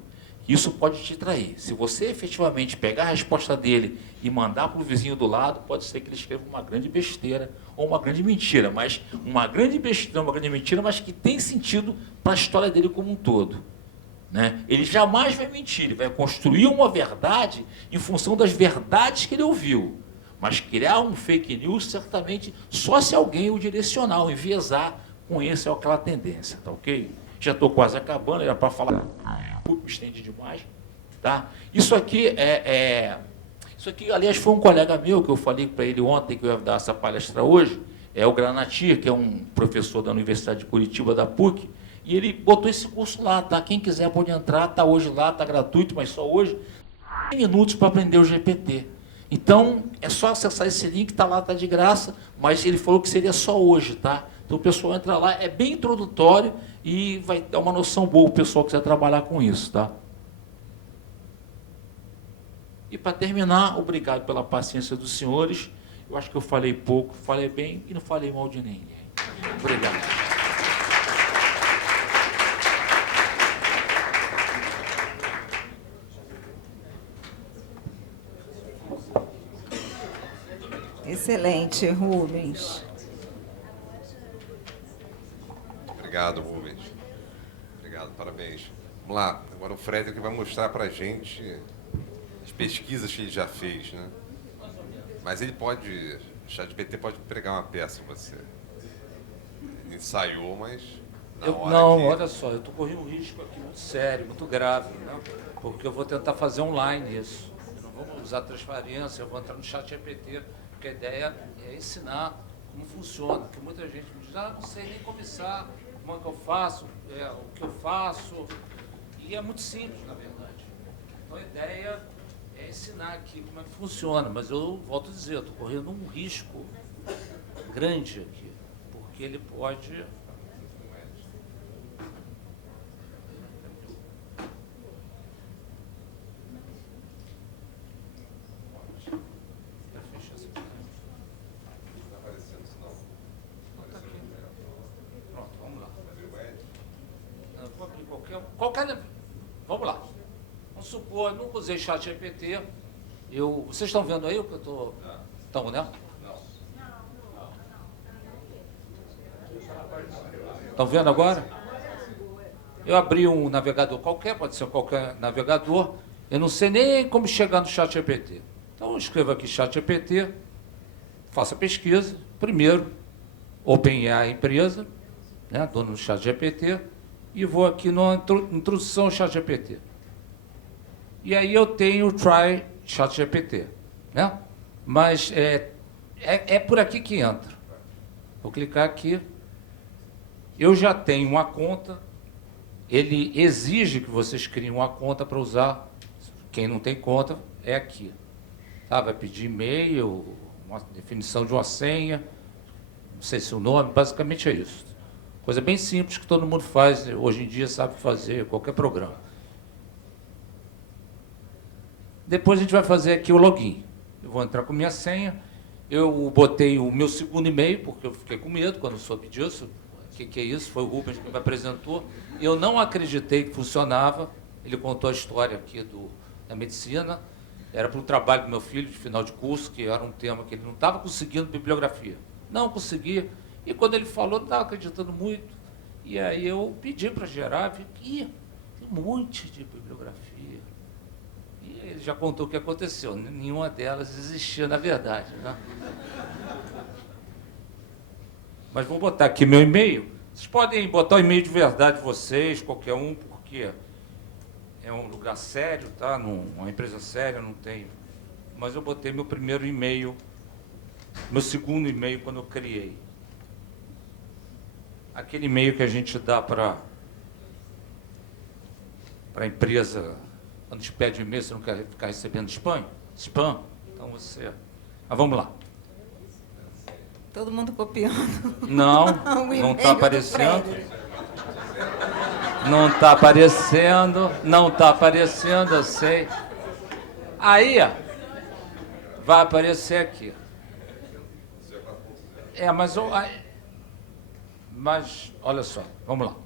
Isso pode te trair. Se você efetivamente pegar a resposta dele e mandar para o vizinho do lado, pode ser que ele escreva uma grande besteira ou uma grande mentira, mas uma grande besteira, uma grande mentira, mas que tem sentido para a história dele como um todo. Né? Ele jamais vai mentir, ele vai construir uma verdade em função das verdades que ele ouviu. Mas criar um fake news, certamente, só se alguém o direcionar, o enviesar com essa ou aquela tendência, tá ok? Já estou quase acabando, era para falar, me estendi demais, tá? Isso aqui isso aqui, aliás, foi um colega meu que eu falei para ele ontem que eu ia dar essa palestra hoje, é o Granatir, que é um professor da Universidade de Curitiba, da PUC, e ele botou esse curso lá, tá? Quem quiser pode entrar, tá hoje lá, tá gratuito, mas só hoje, 10 minutos para aprender o GPT. Então, é só acessar esse link, está lá, está de graça, mas ele falou que seria só hoje, tá? Então o pessoal entra lá, é bem introdutório e vai dar uma noção boa o pessoal que quiser trabalhar com isso, tá? E para terminar, obrigado pela paciência dos senhores. Eu acho que eu falei pouco, falei bem e não falei mal de ninguém. Obrigado. Excelente, Rubens. Obrigado, Rubens. Obrigado, parabéns. Vamos lá, agora o Frederick vai mostrar para a gente as pesquisas que ele já fez, né? Mas ele pode, o ChatGPT pode pregar uma peça em você. Ele ensaiou, mas na hora não, que... olha só, eu estou correndo um risco aqui muito sério, muito grave, né? Porque eu vou tentar fazer online isso. Eu não vou usar transparência, eu vou entrar no ChatGPT, porque a ideia é ensinar como funciona, porque muita gente me diz, não sei nem começar, como é que eu faço, o que eu faço, e é muito simples, na verdade. Então a ideia é ensinar aqui como é que funciona, mas eu volto a dizer, eu estou correndo um risco grande aqui, porque ele pode... Vamos lá. Vamos supor não usei chat GPT. Vocês estão vendo aí o que eu estou... Estão, né? Estão vendo agora? Eu abri um navegador qualquer, pode ser qualquer navegador. Eu não sei nem como chegar no chat GPT. Então eu escrevo aqui chat GPT, faço a pesquisa. Primeiro, OpenAI empresa, né, dono do chat GPT, e vou aqui na introdução ao chat GPT. E aí eu tenho o Try Chat GPT, né? Mas é por aqui que entra. Vou clicar aqui. Eu já tenho uma conta. Ele exige que vocês criem uma conta para usar. Quem não tem conta, é aqui. Tá? Vai pedir e-mail, uma definição de uma senha, não sei se o nome, basicamente é isso. Coisa bem simples que todo mundo faz, hoje em dia sabe fazer qualquer programa. Depois a gente vai fazer aqui o login. Eu vou entrar com minha senha. Eu botei o meu segundo e-mail, porque eu fiquei com medo quando soube disso. O que é isso? Foi o Rubens que me apresentou. Eu não acreditei que funcionava. Ele contou a história aqui da medicina. Era para o trabalho do meu filho, de final de curso, que era um tema que ele não estava conseguindo bibliografia. Não conseguia. E quando ele falou, não estava acreditando muito. E aí eu pedi para gerar, vi que tem um monte de bibliografia. E ele já contou o que aconteceu. Nenhuma delas existia, na verdade, né? Mas vou botar aqui meu e-mail. Vocês podem botar o e-mail de verdade de vocês, qualquer um, porque é um lugar sério, tá? Uma empresa séria, não tem. Mas eu botei meu primeiro e-mail, meu segundo e-mail quando eu criei. Aquele e-mail que a gente dá para a empresa, quando te pede um e-mail, você não quer ficar recebendo spam? Spam? Então você... Mas vamos lá. Todo mundo copiando. Não, não está aparecendo. Não está aparecendo, não está aparecendo, eu sei. Aí, ó, vai aparecer aqui. Mas, olha só, vamos lá.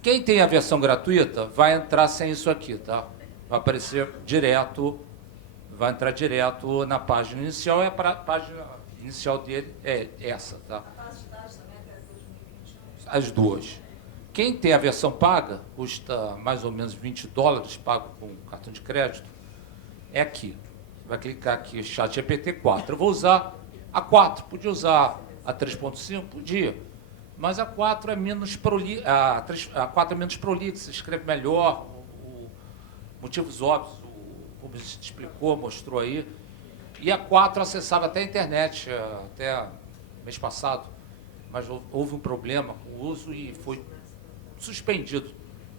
Quem tem a versão gratuita vai entrar sem isso aqui, tá? Vai aparecer direto, vai entrar direto na página inicial, a página inicial dele é essa, tá? As duas. Quem tem a versão paga, custa mais ou menos $20, pago com cartão de crédito, é aqui. Você vai clicar aqui, Chat GPT 4. Eu vou usar a 4, podia usar a 3.5? Podia. Mas a 4 é menos prolixa, a 4 é menos prolixa, escreve melhor, motivos óbvios, o Rubens explicou, mostrou aí. E a 4 acessava até a internet, até mês passado, mas houve um problema com o uso e foi suspendido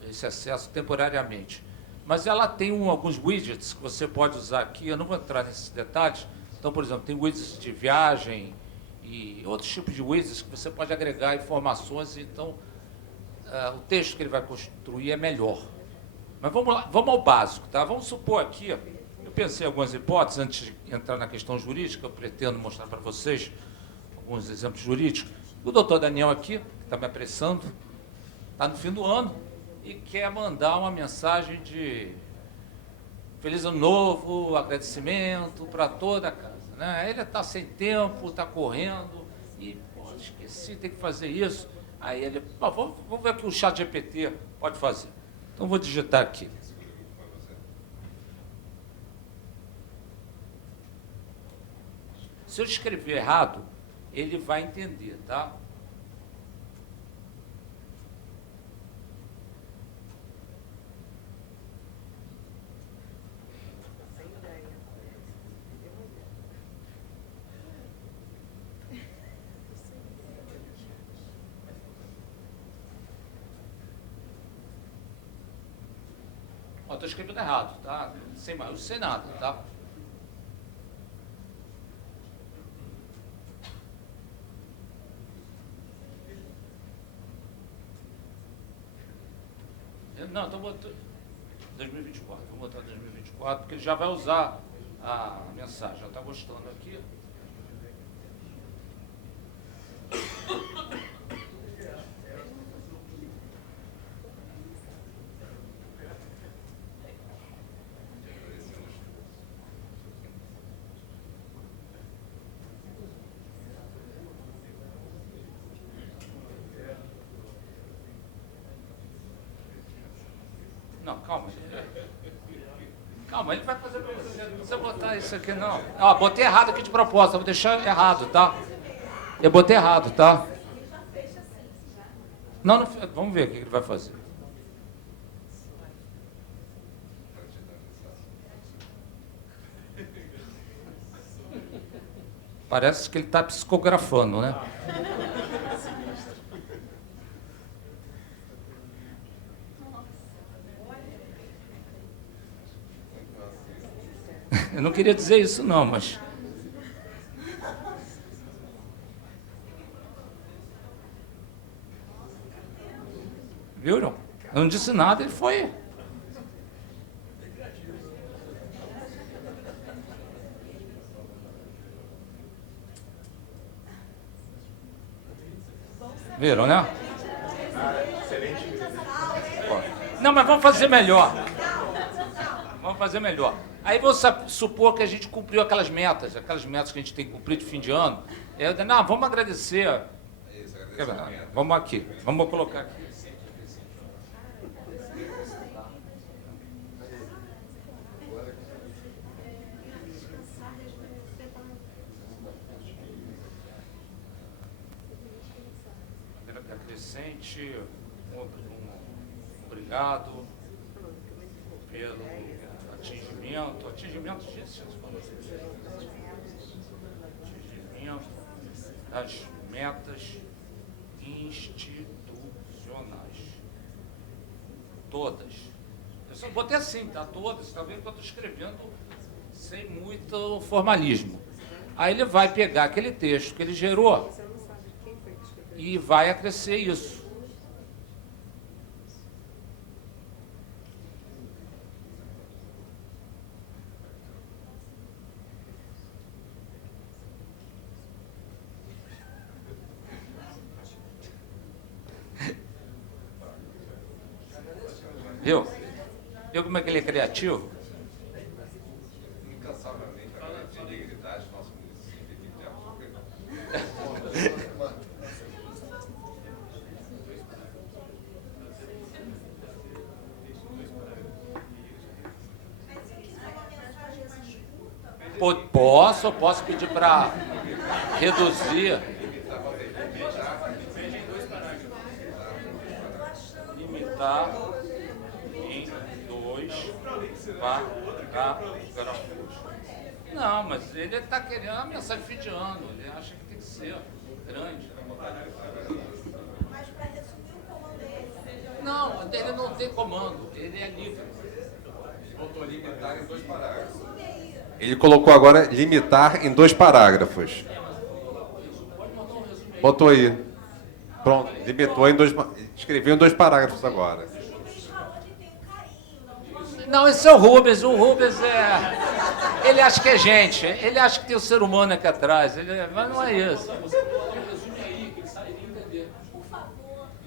esse acesso temporariamente. Mas ela tem alguns widgets que você pode usar aqui, eu não vou entrar nesses detalhes. Então, por exemplo, tem widgets de viagem e outros tipos de widgets que você pode agregar informações, então o texto que ele vai construir é melhor. Mas vamos lá, vamos ao básico, tá? Vamos supor aqui, eu pensei em algumas hipóteses, antes de entrar na questão jurídica, eu pretendo mostrar para vocês alguns exemplos jurídicos. O doutor Daniel aqui, que está me apressando, está no fim do ano e quer mandar uma mensagem de Feliz Ano Novo, agradecimento para toda a casa, né? Ele está sem tempo, está correndo e, pô, esqueci, tem que fazer isso. Aí ele, vamos ver o que o Chat GPT pode fazer. Então, vou digitar aqui. Se eu escrever errado, ele vai entender, tá? Estou escrevendo errado, tá? Sem mais, sem nada, tá? Não, então botou 2024, vou botar 2024, porque ele já vai usar a mensagem, já está gostando aqui. Não, calma. Calma, ele vai fazer para você. Não precisa botar isso aqui, não. Ó, botei errado aqui de propósito. Vou deixar errado, tá? Eu botei errado, tá? Não, vamos ver o que ele vai fazer. Parece que ele está psicografando, né? Eu não queria dizer isso, não, mas... Viram? Eu não disse nada, ele foi... Viram, né? Não, mas vamos fazer melhor. Vamos fazer melhor. Aí vamos supor que a gente cumpriu aquelas metas que a gente tem que cumprir de fim de ano. Não, vamos agradecer. Vamos aqui, vamos colocar aqui. Acrescente, obrigado pelo atingimento das metas institucionais. Todas. Eu só botei assim, tá? Todas. Está vendo que eu estou escrevendo sem muito formalismo. Aí ele vai pegar aquele texto que ele gerou e vai acrescer isso. Viu? Viu como é que ele é criativo? Incansavelmente, a dignidade do nosso município. Posso pedir para reduzir. Limitar em 2 parágrafos. Não, mas ele está querendo uma mensagem fim de ano. Ele acha que tem que ser grande. Mas para resumir o comando é esse. Não, ele não tem comando. Ele é livre. Botou limitar em 2 parágrafos. Ele colocou agora limitar em 2 parágrafos. Botou aí. Pronto, limitou em 2. Escreveu em 2 parágrafos agora. Não, esse é o Rubens. O Rubens ele acha que é gente. Ele acha que tem o ser humano aqui atrás. Mas não é isso.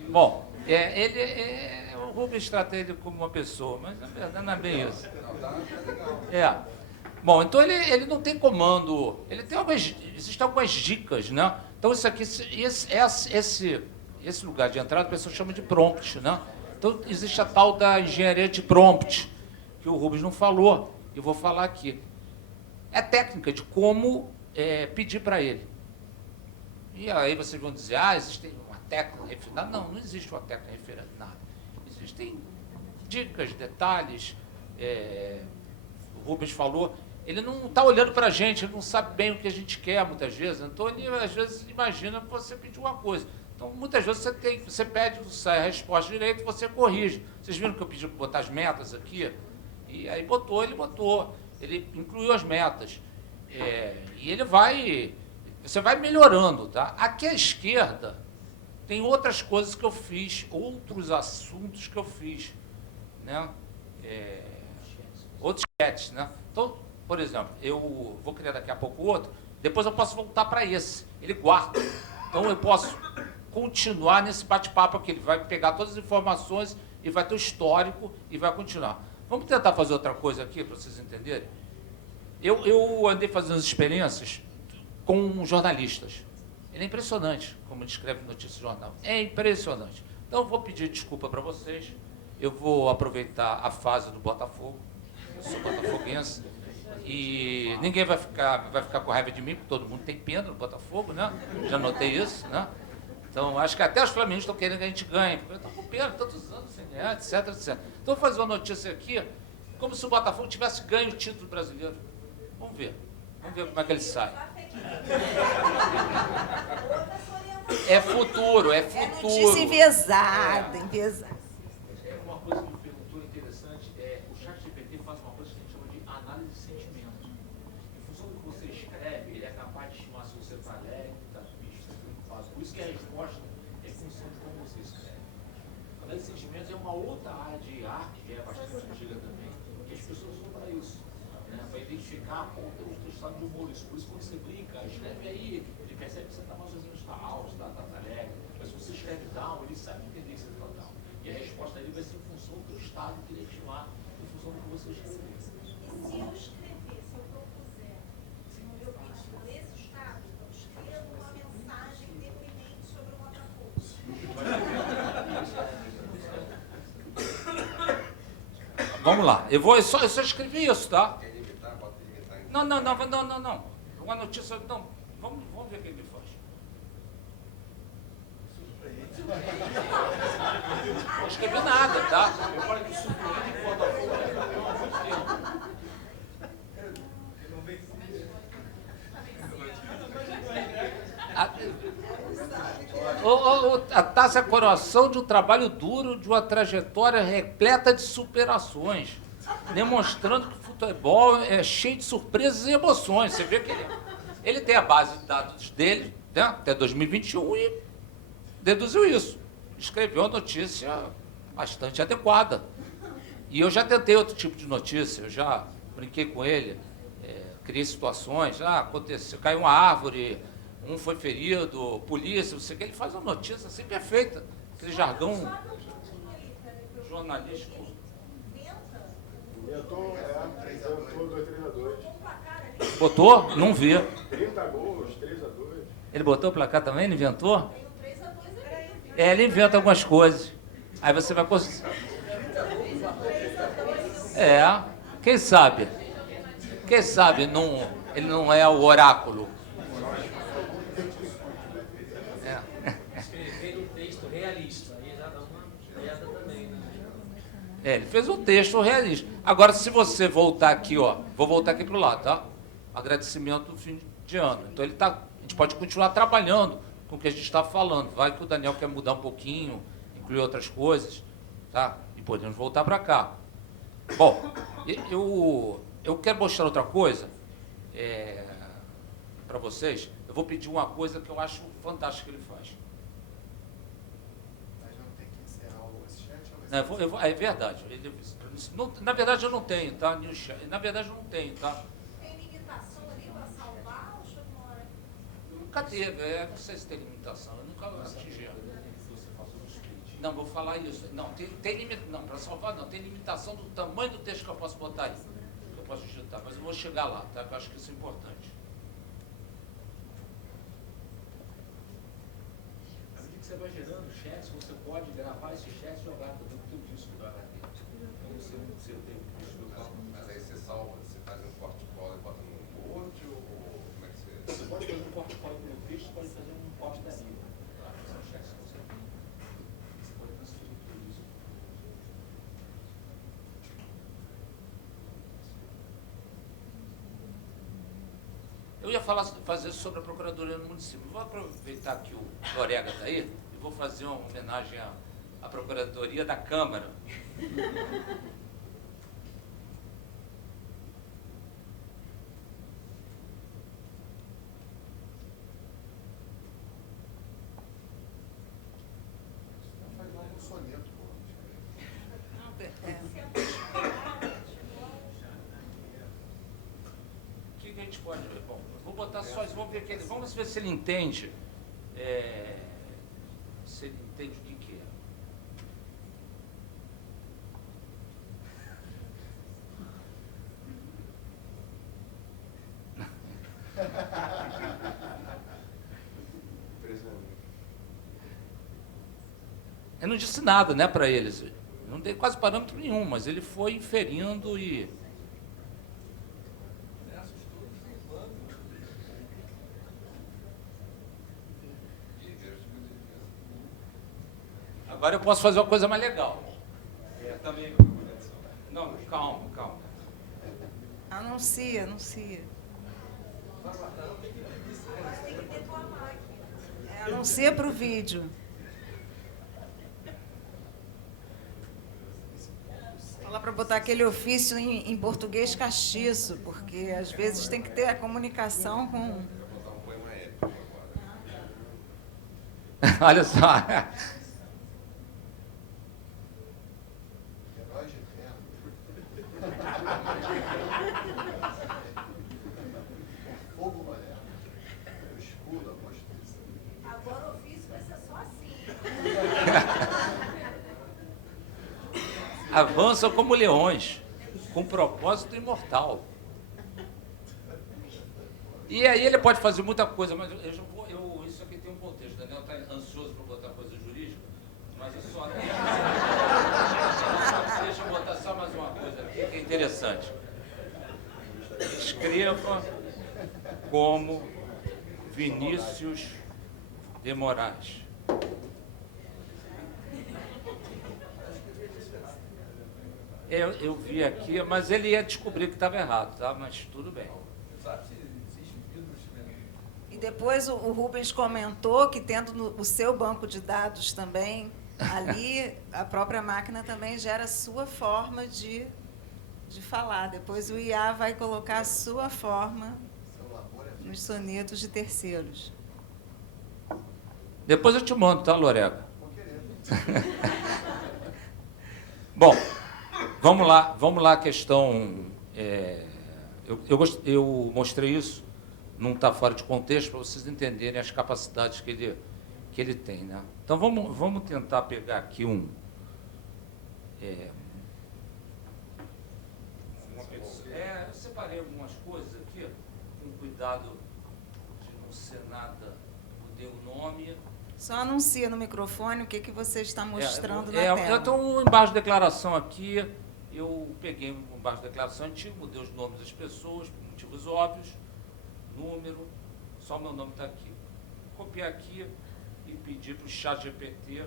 Bom, o Rubens trata ele como uma pessoa, mas na verdade não é bem isso. Bom, então ele não tem comando. Ele tem existem algumas dicas, né? Então isso aqui, esse lugar de entrada, a pessoa chama de prompt, né? Então existe a tal da engenharia de prompt, que o Rubens não falou, e vou falar aqui. É técnica de como pedir para ele. E aí vocês vão dizer, existe uma técnica refinada. Não existe uma técnica refinada. Existem dicas, detalhes. O Rubens falou, ele não está olhando para a gente, ele não sabe bem o que a gente quer muitas vezes. Então ele às vezes imagina que você pediu uma coisa. Então muitas vezes você pede, não sai a resposta direita e você corrige. Vocês viram que eu pedi para botar as metas aqui? E aí ele botou. Ele incluiu as metas. E você vai melhorando, tá? Aqui à esquerda tem outras coisas que eu fiz, outros assuntos que eu fiz, né? Outros chats, né? Então, por exemplo, eu vou criar daqui a pouco outro, depois eu posso voltar para esse. Ele guarda. Então eu posso continuar nesse bate-papo aqui. Ele vai pegar todas as informações e vai ter o histórico e vai continuar. Vamos tentar fazer outra coisa aqui para vocês entenderem? Eu andei fazendo experiências com jornalistas. Ele é impressionante como ele escreve notícia de jornal. É impressionante. Então eu vou pedir desculpa para vocês. eu vou aproveitar a fase do Botafogo, eu sou botafoguense, e ninguém vai ficar com raiva de mim, porque todo mundo tem pena no Botafogo, né? Já notei isso, né? Então, acho que até os flamenguistas estão querendo que a gente ganhe, porque estão com pena, tantos anos sem ganhar, etc, etc. Então, vou fazer uma notícia aqui, como se o Botafogo tivesse ganho o título brasileiro. Vamos ver como é que ele sai. É futuro. É notícia enviesada. Uma coisa que me perguntou interessante o ChatGPT faz uma coisa que a gente chama de análise de sentimento. Em função do que você escreve, ele é capaz de estimar se você está alegre, está triste, está preocupado. Por isso que a resposta é em função de como você escreve. A análise de sentimentos é uma outra área de arte que é bastante antiga também, que as pessoas usam para isso. Para identificar qual é o teu estado de humor. Por isso, quando você brinca, escreve aí, ele percebe que você está mais ou menos alto, está alegre. Mas se você escreve down, ele sabe entender se você está down. E a resposta dele vai ser em função do teu estado que ele estimar, em função do que você escreveu. E se eu escrever, se eu propuser no meu vídeo nesse estado, eu escrevo uma mensagem deprimente sobre o Botafogo. Vamos lá, eu só escrevi isso, tá? Não. Uma notícia, não. Vamos ver o que ele faz. Não escrevi nada, tá? Eu falei que surpreende o Botafogo há muito tempo. A taça é a coroação de um trabalho duro, de uma trajetória repleta de superações, demonstrando que o futebol é cheio de surpresas e emoções. Você vê que ele tem a base de dados dele, né, até 2021 e deduziu isso. Escreveu uma notícia bastante adequada. E eu já tentei outro tipo de notícia, eu já brinquei com ele, criei situações, aconteceu, caiu uma árvore, um foi ferido, polícia, não sei o que, ele faz uma notícia assim perfeita, aquele jargão jornalístico. Inventou 2-3-2. Botou? Não vi. 30 gols, 3-2. Ele botou o placar também? Ele inventou? Ele inventa algumas coisas. Aí você vai conseguir. Quem sabe? Quem sabe ele não é o oráculo. Escrever um texto realista, aí já dá uma queda também, né? Ele fez um texto realista. Agora, se você voltar aqui, vou voltar aqui para o lado, tá? Agradecimento do fim de ano. Então, a gente pode continuar trabalhando com o que a gente está falando. Vai que o Daniel quer mudar um pouquinho, incluir outras coisas, tá? E podemos voltar para cá. Bom, eu quero mostrar outra coisa para vocês. Eu vou pedir uma coisa que eu acho fantástica que ele faz. Mas não tem que encerrar o chat? É verdade. Na verdade, eu não tenho, tá? Na verdade, eu não tenho, tá? Tem limitação ali para salvar ou chegou uma hora? Nunca teve, não sei se tem limitação, eu nunca atingi. Não, vou falar isso. Não, tem limitação. Não, para salvar não, tem limitação do tamanho do texto que eu posso botar aí. Que eu posso digitar, mas eu vou chegar lá, tá? Que eu acho que isso é importante. À medida que você vai gerando chats, você pode gravar esses chats e jogar dentro do teu disco do HD. Então você tem o disco do carro. Mas aí você salva, você faz um corte cola e bota no Word ou como é que você... Você pode fazer um corte código no texto, pode fazer um corte da língua. São chats que você tem. Você pode transferir tudo isso. Eu ia fazer sobre a Procuradoria do Município. Vou aproveitar que o Lorega está aí e vou fazer uma homenagem à Procuradoria da Câmara. Faz logo um soneto, pô. O que a gente pode ver? Bom, vou botar só, vamos ver se ele entende. Se ele entende o que é. Eu não disse nada, né, para eles. Eu não dei quase parâmetro nenhum, mas ele foi inferindo e... Agora eu posso fazer uma coisa mais legal. Também... Não, calma. Anuncia. Anuncia para o vídeo. Fala para botar aquele ofício em português castiço, porque às vezes tem que ter a comunicação com... Vou botar um poema épico agora. Olha só. Herói de ferro. Fogo moderno. O escudo, a Constituição. Agora o ofício vai ser só assim. Avançam como leões, com propósito imortal. E aí ele pode fazer muita coisa, mas isso aqui tem um contexto. O Daniel está ansioso para botar coisa jurídica, mas eu só deixa eu botar só mais uma coisa aqui que é interessante. Escreva como Vinícius de Moraes. Eu vi aqui, mas ele ia descobrir que estava errado, tá? Mas tudo bem. E depois o Rubens comentou que, tendo o seu banco de dados também, ali a própria máquina também gera a sua forma de falar. Depois o IA vai colocar a sua forma nos sonetos de terceiros. Depois eu te mando, tá, Lorega? Bom, vamos lá a questão... eu mostrei isso, não está fora de contexto, para vocês entenderem as capacidades que ele tem, né? Então, vamos tentar pegar aqui eu separei algumas coisas aqui, com cuidado de não ser nada, mudei o nome... Só anuncia no microfone o que você está mostrando na tela. Eu tenho embaixo de declaração aqui, eu peguei um embaixo de declaração antigo, mudei os nomes das pessoas, por motivos óbvios, número, só o meu nome está aqui. Copiei aqui e pedi para o ChatGPT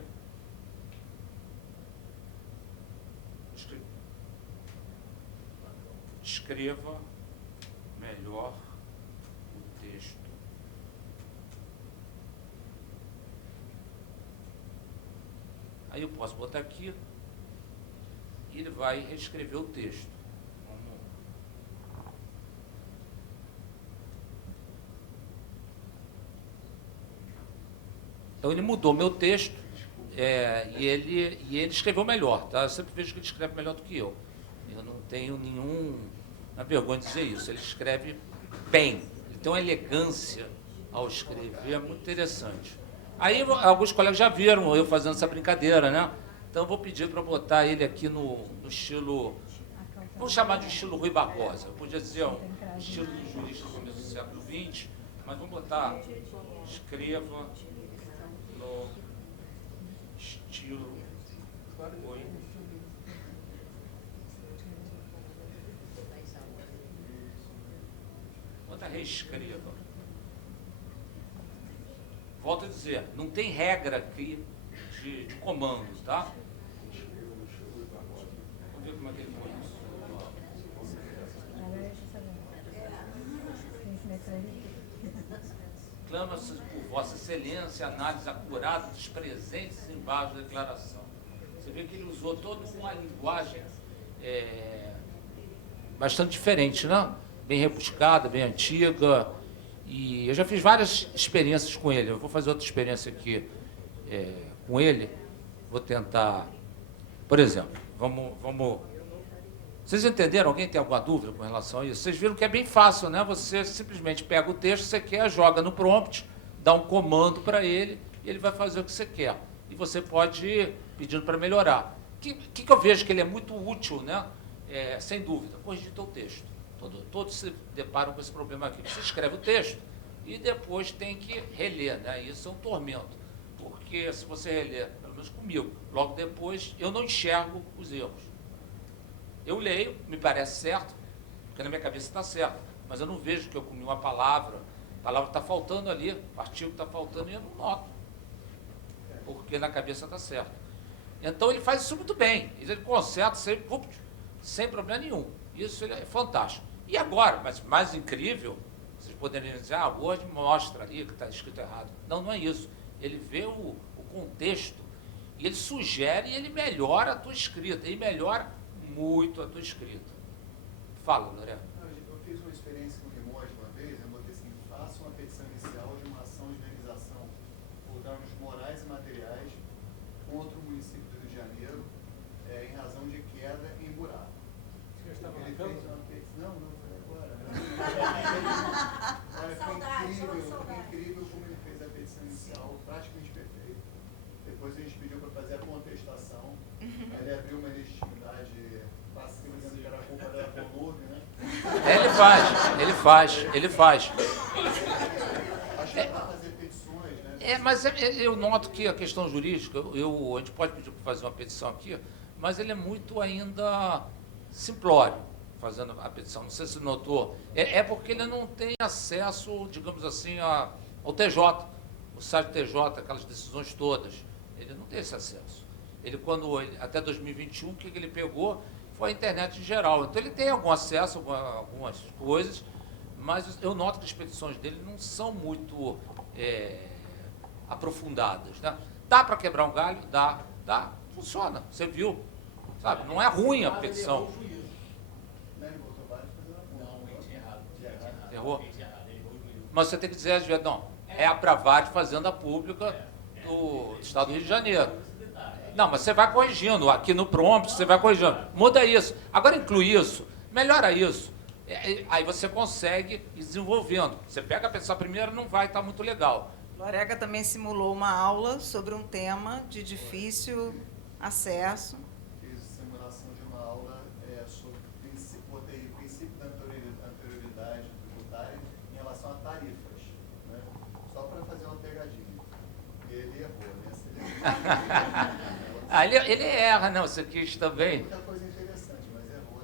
escreva melhor o texto. Aí eu posso botar aqui e ele vai reescrever o texto. Então ele mudou meu texto e ele escreveu melhor, tá? Eu sempre vejo que ele escreve melhor do que eu. Eu não tenho nenhuma vergonha de dizer isso. Ele escreve bem, ele tem uma elegância ao escrever, é muito interessante. Aí alguns colegas já viram eu fazendo essa brincadeira, né? Então eu vou pedir para botar ele aqui no estilo, vamos chamar de estilo Rui Barbosa. Eu podia dizer um estilo do jurista do começo do século XX, mas vamos botar escreva no estilo Rui. Bota reescreva. Volto a dizer, não tem regra aqui de comando, tá? Vamos ver como é que ele põe isso. Clama-se por Vossa Excelência análise acurada dos presentes embaixo da declaração. Você vê que ele usou toda uma linguagem bastante diferente, né? Bem rebuscada, bem antiga. E eu já fiz várias experiências com ele. Eu vou fazer outra experiência aqui com ele. Vou tentar... Por exemplo, vamos... Vocês entenderam? Alguém tem alguma dúvida com relação a isso? Vocês viram que é bem fácil, né? Você simplesmente pega o texto que você quer, joga no prompt, dá um comando para ele e ele vai fazer o que você quer. E você pode ir pedindo para melhorar. O que eu vejo que ele é muito útil, né? Sem dúvida, corrigir o texto. Todos se deparam com esse problema aqui. Você escreve o texto e depois tem que reler, né? Isso é um tormento. Porque se você reler, pelo menos pessoas comigo. Logo depois, eu não enxergo os erros. Eu leio, me parece certo, porque na minha cabeça está certo, mas eu não vejo que eu comi uma palavra, a palavra está faltando ali, o artigo está faltando e eu não noto, porque na cabeça está certo. Então ele faz isso muito bem, ele conserta sem problema nenhum. Isso é fantástico. E agora, mas mais incrível, vocês poderiam dizer, o Word mostra ali que está escrito errado. Não, não é isso. Ele vê o contexto, e ele sugere e ele melhora a tua escrita, ele melhora muito a tua escrita. Fala, Lorena. Eu fiz uma experiência com o Limoges uma vez, eu botei assim, faça uma petição inicial de uma ação de indenização por danos morais e materiais contra o município do Rio de Janeiro em razão de queda em buraco. Ele fez uma petição, não foi agora. Foi incrível como ele fez a petição inicial, praticamente perfeito. Depois a gente pediu para fazer a contestação, ele abriu uma legitimidade passiva, dizendo que era a culpa da Conurb, né? Ele faz. Acho que vai fazer petições, né? Mas eu noto que a questão jurídica, a gente pode pedir para fazer uma petição aqui, mas ele é muito ainda simplório fazendo a petição. Não sei se notou. É porque ele não tem acesso, digamos assim, ao TJ, o site TJ, aquelas decisões todas. Ele não tem esse acesso. Até 2021, o que ele pegou foi a internet em geral. Então ele tem algum acesso a algumas coisas, mas eu noto que as petições dele não são muito aprofundadas. Né? Dá para quebrar um galho? Dá, funciona. Você viu? Sabe? Não é ruim a petição. Errou? Mas você tem que dizer às vezes, não, é a Pravard fazenda pública do Estado do Rio de Janeiro. Não, mas você vai corrigindo, aqui no prompt você vai corrigindo. Muda isso. Agora inclui isso, melhora isso. Aí você consegue ir desenvolvendo. Você pega a petição primeiro, não vai estar muito legal. Lorega também simulou uma aula sobre um tema de difícil acesso. Fiz simulação de uma aula sobre o princípio da anterioridade tributária em relação a tarifas, né? Só para fazer uma pegadinha. Ele errou, né? Ele erra, não, você quis também. Muita coisa interessante, mas errou,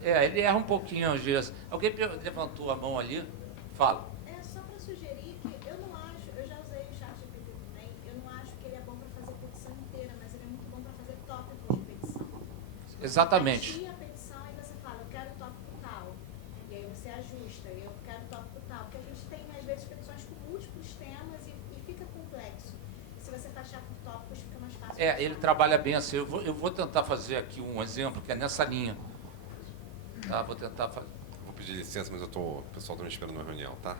né? Ele erra um pouquinho às vezes. Alguém levantou a mão ali? Fala. Só para sugerir que eu não acho, eu já usei o ChatGPT também, eu não acho que ele é bom para fazer petição inteira, mas ele é muito bom para fazer tópicos de petição. Exatamente. Você cria a petição e você fala, eu quero tópico tal. E aí você ajusta, eu quero tópico tal. Porque a gente tem, às vezes, petições com múltiplos temas e fica complexo. Se você taxar por tópicos, fica mais fácil. Ele trabalha bem assim. Eu vou tentar fazer aqui um exemplo que é nessa linha. Tá? Vou tentar fazer. Vou pedir licença, mas o pessoal está me esperando na reunião, tá?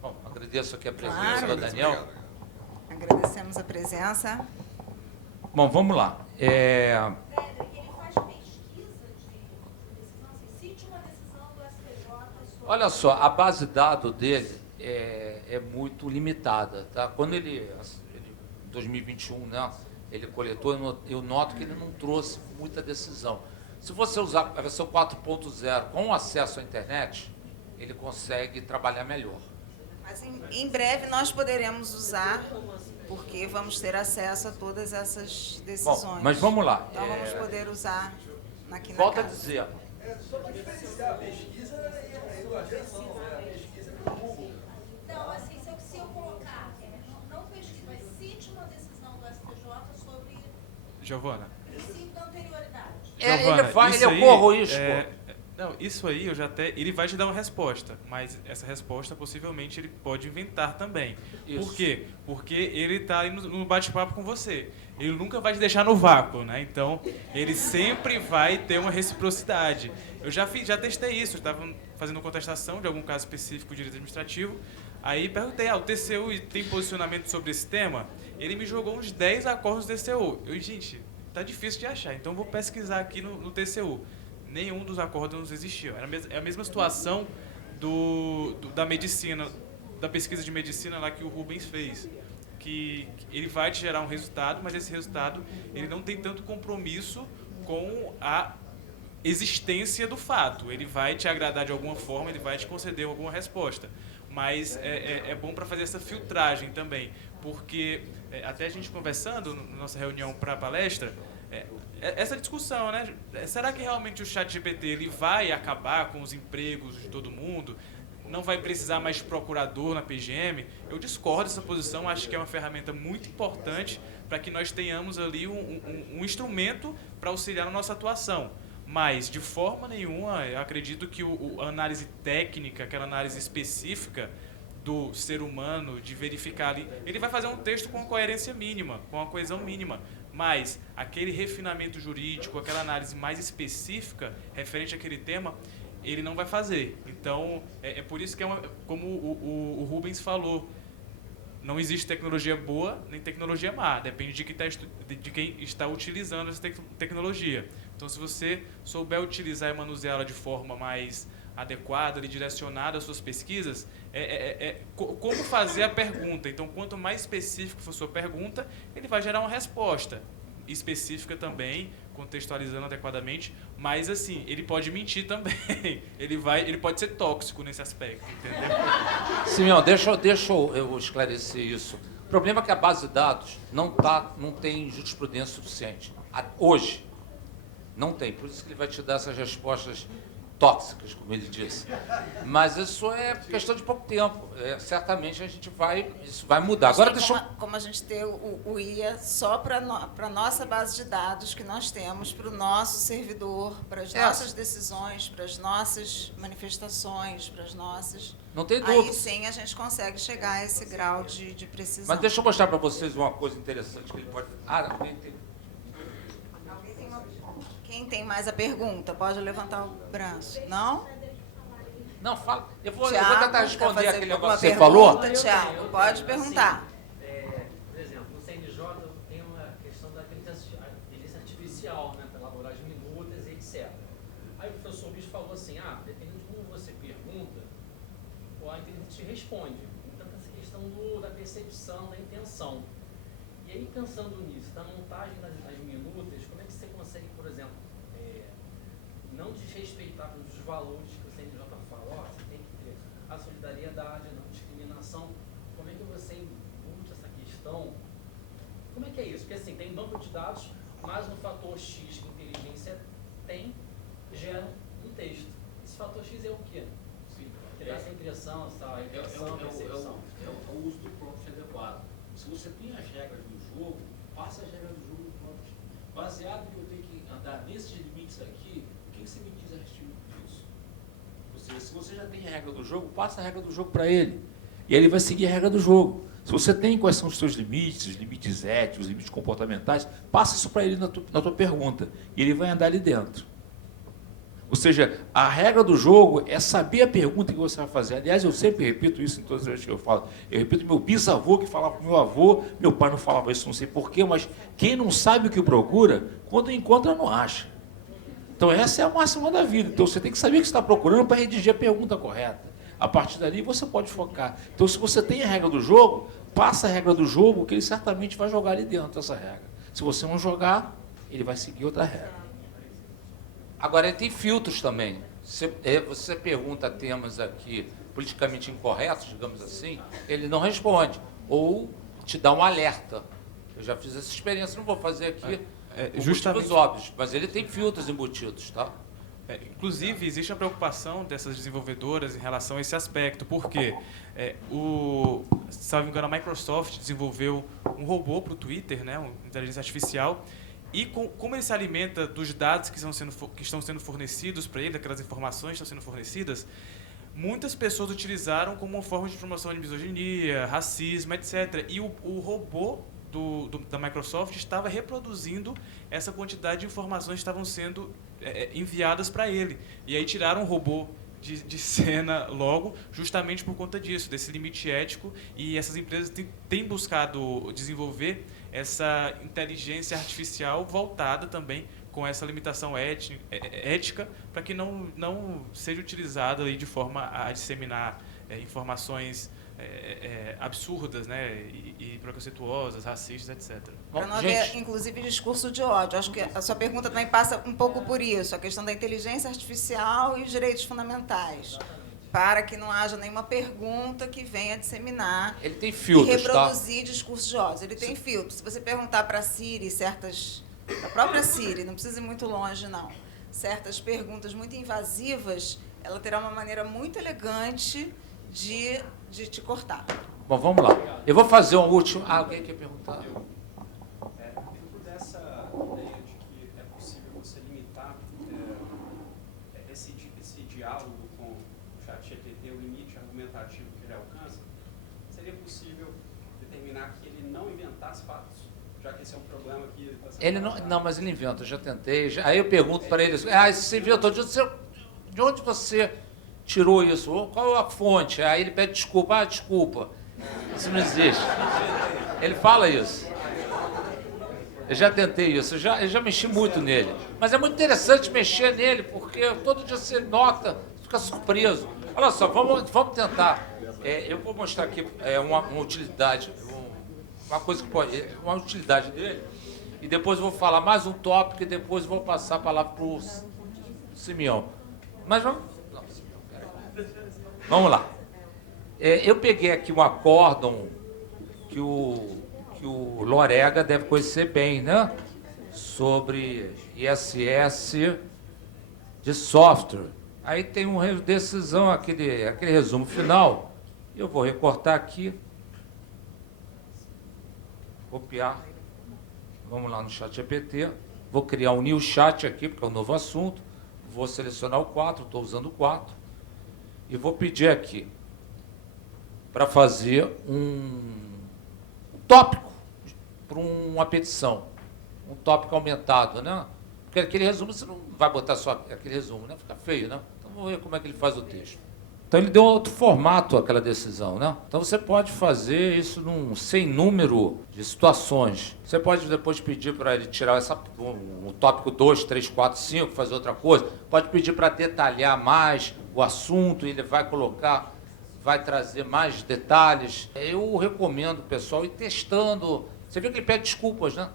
Bom, agradeço aqui a presença Claro. do Daniel. Obrigado. Agradecemos a presença. Bom, vamos lá. Frederic, ele faz pesquisa de decisão, assim, cite uma decisão do STJ sobre... Olha só, a base de dados dele é muito limitada. Tá? Quando ele em 2021, né, ele coletou, eu noto que ele não trouxe muita decisão. Se você usar a versão 4.0 com acesso à internet, ele consegue trabalhar melhor. Mas em breve nós poderemos usar, porque vamos ter acesso a todas essas decisões. Bom, mas vamos lá. Então vamos poder usar aqui na Volta a casa. dizer. Só para diferenciar a pesquisa e a gestão, né? A pesquisa é pelo Google. Então, assim, se eu colocar, não pesquisa, mas cite uma decisão do STJ sobre Giovana. princípio da anterioridade. Ele ocorre o risco. Não, isso aí ele vai te dar uma resposta, mas essa resposta possivelmente ele pode inventar também. Isso. Por quê? Porque ele está aí no bate-papo com você. Ele nunca vai te deixar no vácuo, né? Então, ele sempre vai ter uma reciprocidade. Eu já testei isso, eu estava fazendo contestação de algum caso específico de direito administrativo, aí perguntei, o TCU tem posicionamento sobre esse tema? Ele me jogou uns 10 acordos do TCU. Gente, tá difícil de achar, então eu vou pesquisar aqui no TCU. Nenhum dos acordos existiu. É a mesma situação da medicina, da pesquisa de medicina lá que o Rubens fez. Que ele vai te gerar um resultado, mas esse resultado ele não tem tanto compromisso com a existência do fato. Ele vai te agradar de alguma forma, ele vai te conceder alguma resposta. Mas é bom para fazer essa filtragem também. porque até a gente conversando na nossa reunião para a palestra, essa discussão, né? Será que realmente o ChatGPT ele vai acabar com os empregos de todo mundo? Não vai precisar mais de procurador na PGM? Eu discordo dessa posição, acho que é uma ferramenta muito importante para que nós tenhamos ali um instrumento para auxiliar na nossa atuação. Mas, de forma nenhuma, eu acredito que a análise técnica, aquela análise específica do ser humano, de verificar ali, ele vai fazer um texto com uma coerência mínima, com uma coesão mínima, mas aquele refinamento jurídico, aquela análise mais específica referente àquele tema, ele não vai fazer. Então, é por isso que como o Rubens falou, não existe tecnologia boa nem tecnologia má, depende de quem está utilizando essa tecnologia. Então, se você souber utilizar e manuseá-la de forma mais adequada e direcionada às suas pesquisas, como fazer a pergunta. Então, quanto mais específico for a sua pergunta, ele vai gerar uma resposta específica também, contextualizando adequadamente, mas assim, ele pode mentir também. Ele pode ser tóxico nesse aspecto, entendeu? Simeão, deixa eu esclarecer isso. O problema é que a base de dados não tem jurisprudência suficiente. Hoje, não tem. Por isso que ele vai te dar essas respostas tóxicas, como ele disse. Mas isso é questão de pouco tempo. Certamente isso vai mudar. Agora como a gente ter o IA só para a nossa base de dados que nós temos, para o nosso servidor, para as nossas decisões, para as nossas manifestações, para as nossas... Não tem dúvida. Aí sim a gente consegue chegar a esse grau de precisão. Mas deixa eu mostrar para vocês uma coisa interessante que ele pode... Quem tem mais a pergunta? Pode levantar o braço. Não? Não, fala. Eu vou Thiago, tentar responder aquele negócio que você pergunta, falou. Thiago, pode perguntar. Por exemplo, no CNJ tem uma questão da inteligência artificial, né, para elaborar as minutas e etc. Aí o professor Bicho falou assim, dependendo de como você pergunta, a inteligência te responde. Então, essa questão da percepção, da intenção. E aí, pensando nisso, da montagem das minutas, como é que você consegue, por exemplo, não desrespeitar os valores que o CNJ fala, você tem que ter a solidariedade, a não discriminação. Como é que você embute essa questão? Como é que é isso? Porque assim, tem banco de dados, mas no fator X que a inteligência tem, gera um texto. Esse fator X é o quê? Criar essa impressão, essa intenção, a percepção. É o uso do prompt adequado. Se você tem as regras do jogo, passa as regras do jogo no prompt. Baseado em que eu tenho que andar nesses limites aqui, o que você me diz a respeito disso? Ou seja, se você já tem a regra do jogo, passa a regra do jogo para ele. E ele vai seguir a regra do jogo. Se você tem quais são os seus limites, os limites éticos, os limites comportamentais, passa isso para ele na tua pergunta. E ele vai andar ali dentro. Ou seja, a regra do jogo é saber a pergunta que você vai fazer. Aliás, eu sempre repito isso em todas as vezes que eu falo. Eu repito meu bisavô que falava para o meu avô, meu pai não falava isso, não sei porquê, mas quem não sabe o que procura, quando encontra, não acha. Então, essa é a máxima da vida. Então, você tem que saber o que você está procurando para redigir a pergunta correta. A partir dali, você pode focar. Então, se você tem a regra do jogo, passa a regra do jogo, que ele certamente vai jogar ali dentro essa regra. Se você não jogar, ele vai seguir outra regra. Agora, tem filtros também. Você pergunta temas aqui politicamente incorretos, digamos assim, ele não responde. Ou te dá um alerta. Eu já fiz essa experiência, não vou fazer aqui por motivos óbvios, mas ele tem filtros embutidos, tá? Inclusive, existe a preocupação dessas desenvolvedoras em relação a esse aspecto, porque se não me engano, a Microsoft desenvolveu um robô para o Twitter, né, uma inteligência artificial, e como ele se alimenta dos dados que estão sendo fornecidos para ele, daquelas informações que estão sendo fornecidas, muitas pessoas utilizaram como uma forma de promoção de misoginia, racismo, etc. E o robô da Microsoft estava reproduzindo essa quantidade de informações que estavam sendo enviadas para ele. E aí tiraram o robô de cena logo, justamente por conta disso, desse limite ético, e essas empresas têm buscado desenvolver essa inteligência artificial voltada também com essa limitação ética, para que não seja utilizada aí de forma a disseminar informações absurdas, né, e preconceituosas, racistas, etc. Para não haver, inclusive, discurso de ódio. Acho que a sua pergunta também passa um pouco por isso, a questão da inteligência artificial e os direitos fundamentais. para que não haja nenhuma pergunta que venha disseminar Ele tem e filtros, tá? reproduzir discursos de ódio. Ele tem filtros. Se você perguntar para a Siri a própria Siri, não precisa ir muito longe, não, certas perguntas muito invasivas, ela terá uma maneira muito elegante de te cortar. Bom, vamos lá. Eu vou fazer um último... alguém quer perguntar? Dentro dessa ideia de que é possível você limitar esse diálogo com o ChatGPT, o limite argumentativo que ele alcança, seria possível determinar que ele não inventasse fatos, já que esse é um problema que está sendo... Ele não, mas ele inventa, eu já tentei. Aí eu pergunto para ele, você inventou, de onde você tirou isso? Qual é a fonte? Aí ele pede desculpa, desculpa, isso não existe. Ele fala isso. Eu já tentei isso, eu já mexi muito nele. Mas é muito interessante mexer nele, porque todo dia você nota, fica surpreso. Olha só, vamos tentar. Eu vou mostrar aqui uma utilidade, uma coisa que pode... uma utilidade dele, e depois eu vou falar mais um tópico e depois eu vou passar a palavra para o Simeão. Mas vamos... Não, Simeão, peraí. Vamos lá. Eu peguei aqui um acórdão que o Lorega deve conhecer bem, né? Sobre ISS de software. Aí tem uma decisão, aquele resumo final. Eu vou recortar aqui. Copiar. Vamos lá no ChatGPT. Vou criar um new chat aqui, porque é um novo assunto. Vou selecionar o 4, estou usando o 4. E vou pedir aqui para fazer um tópico para uma petição. Um tópico aumentado, né? Porque aquele resumo, você não vai botar só aquele resumo, né? Fica feio, né? Então vamos ver como é que ele faz o texto. Então ele deu outro formato àquela decisão, né? Então você pode fazer isso sem número de situações. Você pode depois pedir para ele tirar o tópico 2, 3, 4, 5, fazer outra coisa. Pode pedir para detalhar mais o assunto, e ele vai colocar, vai trazer mais detalhes. Eu recomendo o pessoal ir testando. Você viu que ele pede desculpas, né?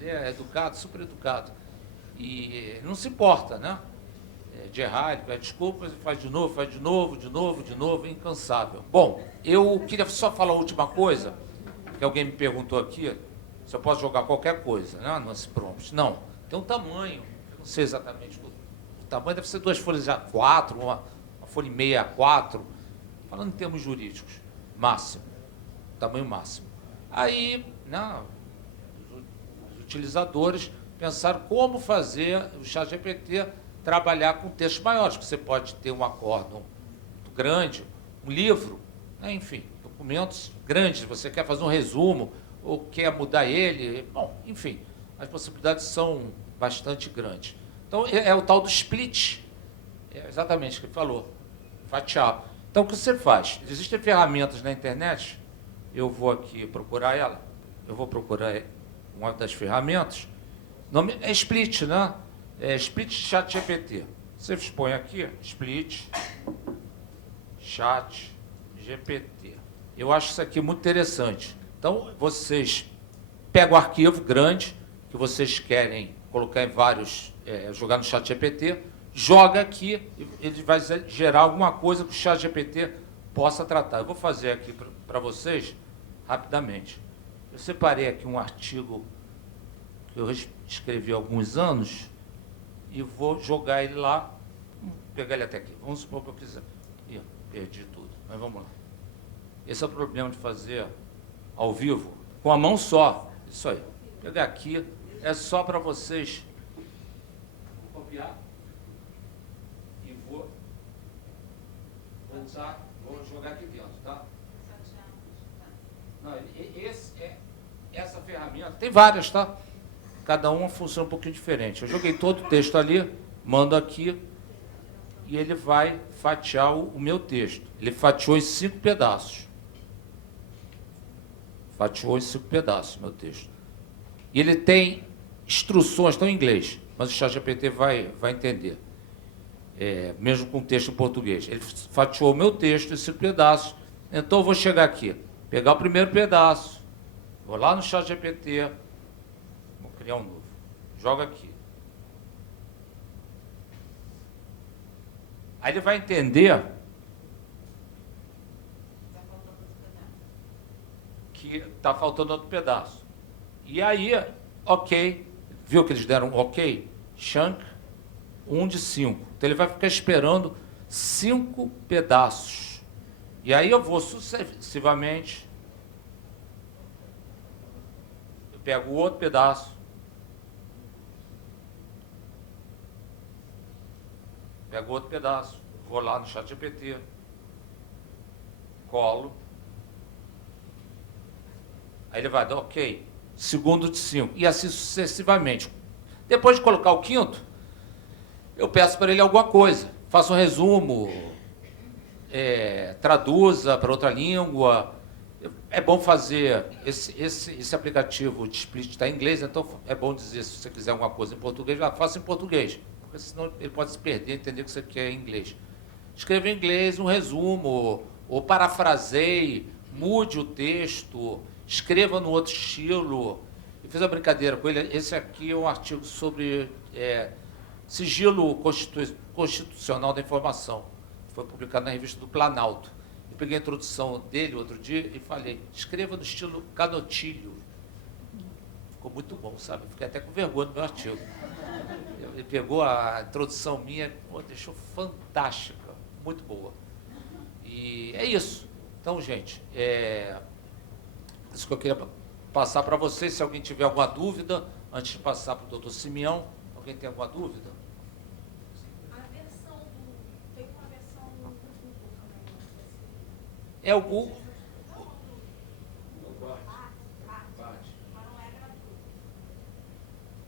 Ele é educado, super educado. E não se importa, né? De errar, ele pede desculpas, faz de novo, incansável. Bom, eu queria só falar a última coisa, que alguém me perguntou aqui, se eu posso jogar qualquer coisa, né, nesse prompt. Não, tem um tamanho, eu não sei exatamente o tamanho, deve ser 2 folhas A4, uma folha e meia A4, falando em termos jurídicos, máximo, tamanho máximo. Aí, né, os utilizadores pensaram como fazer o ChatGPT trabalhar com textos maiores, que você pode ter um acórdão muito grande, um livro, né, enfim, documentos grandes, você quer fazer um resumo, ou quer mudar ele, bom, enfim, as possibilidades são bastante grandes. Então, é o tal do split, é exatamente o que ele falou, fatiar. Então, o que você faz? Existem ferramentas na internet, eu vou aqui procurar ela, eu vou procurar uma das ferramentas, o nome é Split, né? Split ChatGPT. Você expõe aqui, Split ChatGPT. Eu acho isso aqui muito interessante. Então, vocês pegam o arquivo grande, que vocês querem colocar em vários, jogar no ChatGPT, joga aqui, e ele vai gerar alguma coisa que o ChatGPT possa tratar. Eu vou fazer aqui para vocês, rapidamente. Eu separei aqui um artigo que eu escrevi há alguns anos, e vou jogar ele lá, vou pegar ele até aqui, vamos supor que eu quiser. Ih, perdi tudo, mas vamos lá. Esse é o problema de fazer ao vivo, com a mão só, isso aí. Vou pegar aqui, é só para vocês. Vou copiar e vou usar, vou jogar aqui dentro, tá? Não, essa ferramenta, tem várias, tá? Cada uma funciona um pouquinho diferente. Eu joguei todo o texto ali, mando aqui, e ele vai fatiar o meu texto. Ele fatiou em 5 pedaços. Fatiou em 5 pedaços o meu texto. E ele tem instruções, estão em inglês, mas o ChatGPT vai entender. Mesmo com texto em português. Ele fatiou o meu texto em 5 pedaços. Então eu vou chegar aqui, pegar o primeiro pedaço, vou lá no ChatGPT, criar um novo. Joga aqui. Aí ele vai entender que está faltando outro pedaço. E aí, ok, viu que eles deram um ok? Chunk, 1 de 5. Então ele vai ficar esperando 5 pedaços. E aí eu vou sucessivamente, eu pego outro pedaço, vou lá no ChatGPT, colo, aí ele vai dar ok, segundo de 5, e assim sucessivamente. Depois de colocar o quinto, eu peço para ele alguma coisa, faça um resumo, traduza para outra língua. É bom fazer, esse aplicativo de split está em inglês, então é bom dizer, se você quiser alguma coisa em português, faça em português, porque senão ele pode se perder, entender que você quer em inglês. Escreva em inglês um resumo, ou parafraseie, mude o texto, escreva no outro estilo. Eu fiz uma brincadeira com ele, esse aqui é um artigo sobre sigilo constitucional da informação, foi publicado na revista do Planalto. Eu peguei a introdução dele outro dia e falei, escreva no estilo Canotilho. Ficou muito bom, sabe? Fiquei até com vergonha do meu artigo. Ele pegou a introdução minha, deixou fantástica, muito boa. E é isso. Então, gente, isso que eu queria passar para vocês. Se alguém tiver alguma dúvida, antes de passar para o doutor Simeão, alguém tem alguma dúvida? Tem uma versão no Google também. É o Google.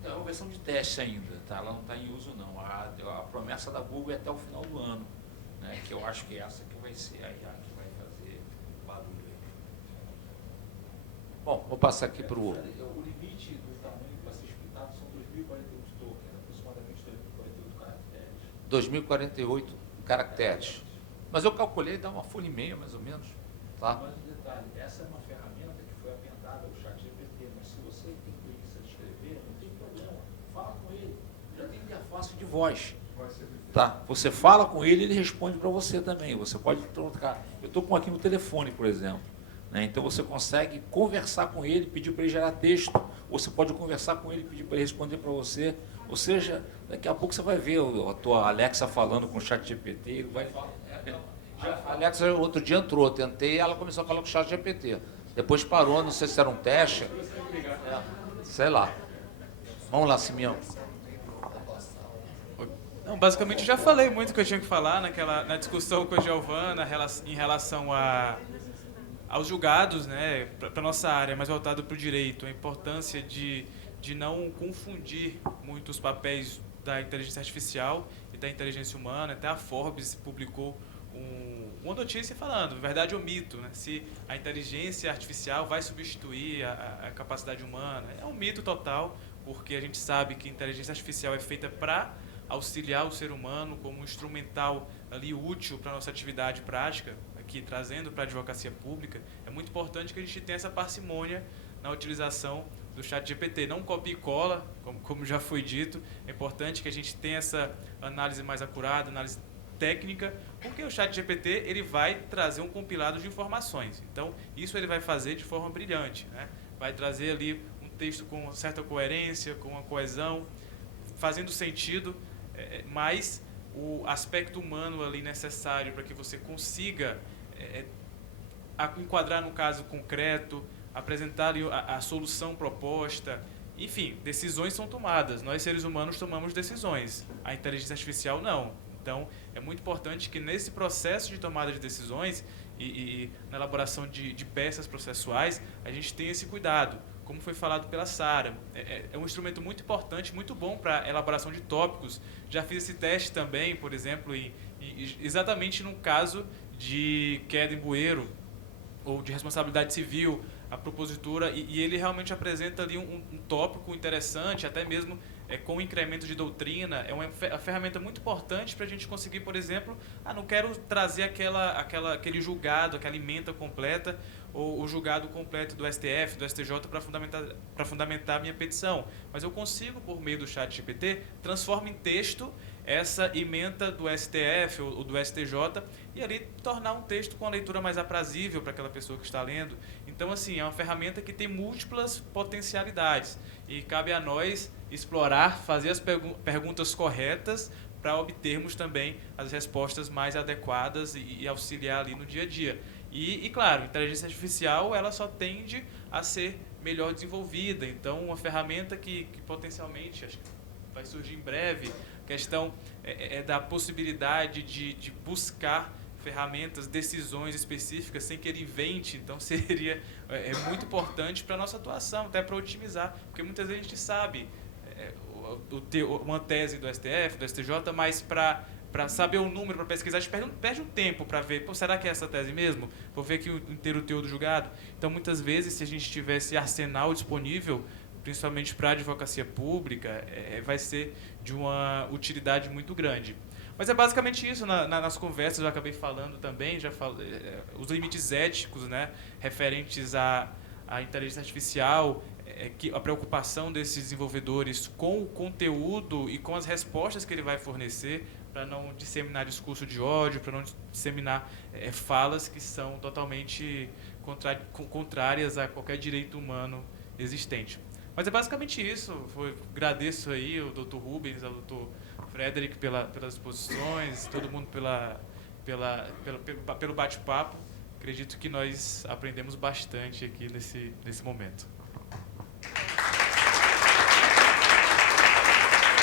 É uma versão de teste ainda, tá? Ela não está em uso, não. A promessa da Google é até o final do ano, né? Que eu acho que é essa que vai ser a IA que vai fazer barulho aí. Bom, vou passar aqui para o... O limite do tamanho que vai ser explitado são 2.048 tokens, aproximadamente 2.048 caracteres. 2.048 caracteres. Mas eu calculei, dá uma folha e meia, mais ou menos. Tá? Mas um detalhe, essa é uma ferramenta que foi aventada ao ChatGPT, mas se você tem preguiça de escrever, não tem problema, fala com ele. Já tem interface de voz. Tá? Você fala com ele, ele responde para você também. Você pode trocar. Eu estou com aqui no telefone, por exemplo. Né? Então você consegue conversar com ele, pedir para ele gerar texto, ou você pode conversar com ele e pedir para ele responder para você. Ou seja, daqui a pouco você vai ver a tua Alexa falando com o ChatGPT, vai falar. A Alexa outro dia entrou, eu tentei e ela começou a falar com o ChatGPT. Depois parou, não sei se era um teste. Sei lá. Vamos lá, Simeão. Não, basicamente eu já falei muito o que eu tinha que falar na discussão com a Giovana em relação aos julgados, né, para a nossa área, mais voltado para o direito, a importância de não confundir muito os papéis da inteligência artificial e da inteligência humana. Até a Forbes publicou uma notícia falando, verdade ou mito, né? Se a inteligência artificial vai substituir a capacidade humana. É um mito total, porque a gente sabe que a inteligência artificial é feita para auxiliar o ser humano como um instrumental ali útil para a nossa atividade prática, aqui trazendo para a advocacia pública. É muito importante que a gente tenha essa parcimônia na utilização do ChatGPT. Não copia e cola, como já foi dito. É importante que a gente tenha essa análise mais acurada, análise técnica, porque o ChatGPT ele vai trazer um compilado de informações. Então, isso ele vai fazer de forma brilhante, né? Vai trazer ali um texto com certa coerência, com uma coesão, fazendo sentido, mas o aspecto humano ali necessário para que você consiga enquadrar no caso concreto, apresentar ali a solução proposta. Enfim, decisões são tomadas. Nós, seres humanos, tomamos decisões. A inteligência artificial, não. Então, é muito importante que nesse processo de tomada de decisões e na elaboração de peças processuais, a gente tenha esse cuidado. Como foi falado pela Sara, é um instrumento muito importante, muito bom para a elaboração de tópicos. Já fiz esse teste também, por exemplo, exatamente no caso de queda em bueiro ou de responsabilidade civil, a propositura, e ele realmente apresenta ali um tópico interessante, até mesmo com incremento de doutrina. É uma ferramenta muito importante para a gente conseguir, por exemplo, não quero trazer aquele julgado, aquela ementa completa, ou o julgado completo do STF, do STJ para fundamentar a minha petição. Mas eu consigo, por meio do ChatGPT, transformar em texto essa ementa do STF ou do STJ e ali tornar um texto com a leitura mais aprazível para aquela pessoa que está lendo. Então, assim, é uma ferramenta que tem múltiplas potencialidades e cabe a nós explorar, fazer as perguntas corretas para obtermos também as respostas mais adequadas e auxiliar ali no dia a dia. E claro, a inteligência artificial ela só tende a ser melhor desenvolvida. Então, uma ferramenta que potencialmente, acho que vai surgir em breve, a questão é da possibilidade de buscar ferramentas, decisões específicas sem que ele invente. Então, seria muito importante para a nossa atuação, até para otimizar, porque muitas vezes a gente sabe uma tese do STF, do STJ, mas para saber o número, para pesquisar, a gente perde um tempo para ver, será que é essa tese mesmo? Vou ver aqui o inteiro teor do julgado. Então, muitas vezes, se a gente tivesse arsenal disponível, principalmente para a advocacia pública, vai ser de uma utilidade muito grande. Mas é basicamente isso, nas conversas eu acabei falando também, os limites éticos, né, referentes à inteligência artificial, a preocupação desses desenvolvedores com o conteúdo e com as respostas que ele vai fornecer, para não disseminar discurso de ódio, para não disseminar falas que são totalmente contrárias a qualquer direito humano existente. Mas é basicamente isso. Agradeço aí o Dr. Rubens, ao Dr. Frederick pelas exposições, todo mundo pelo bate-papo. Acredito que nós aprendemos bastante aqui nesse momento.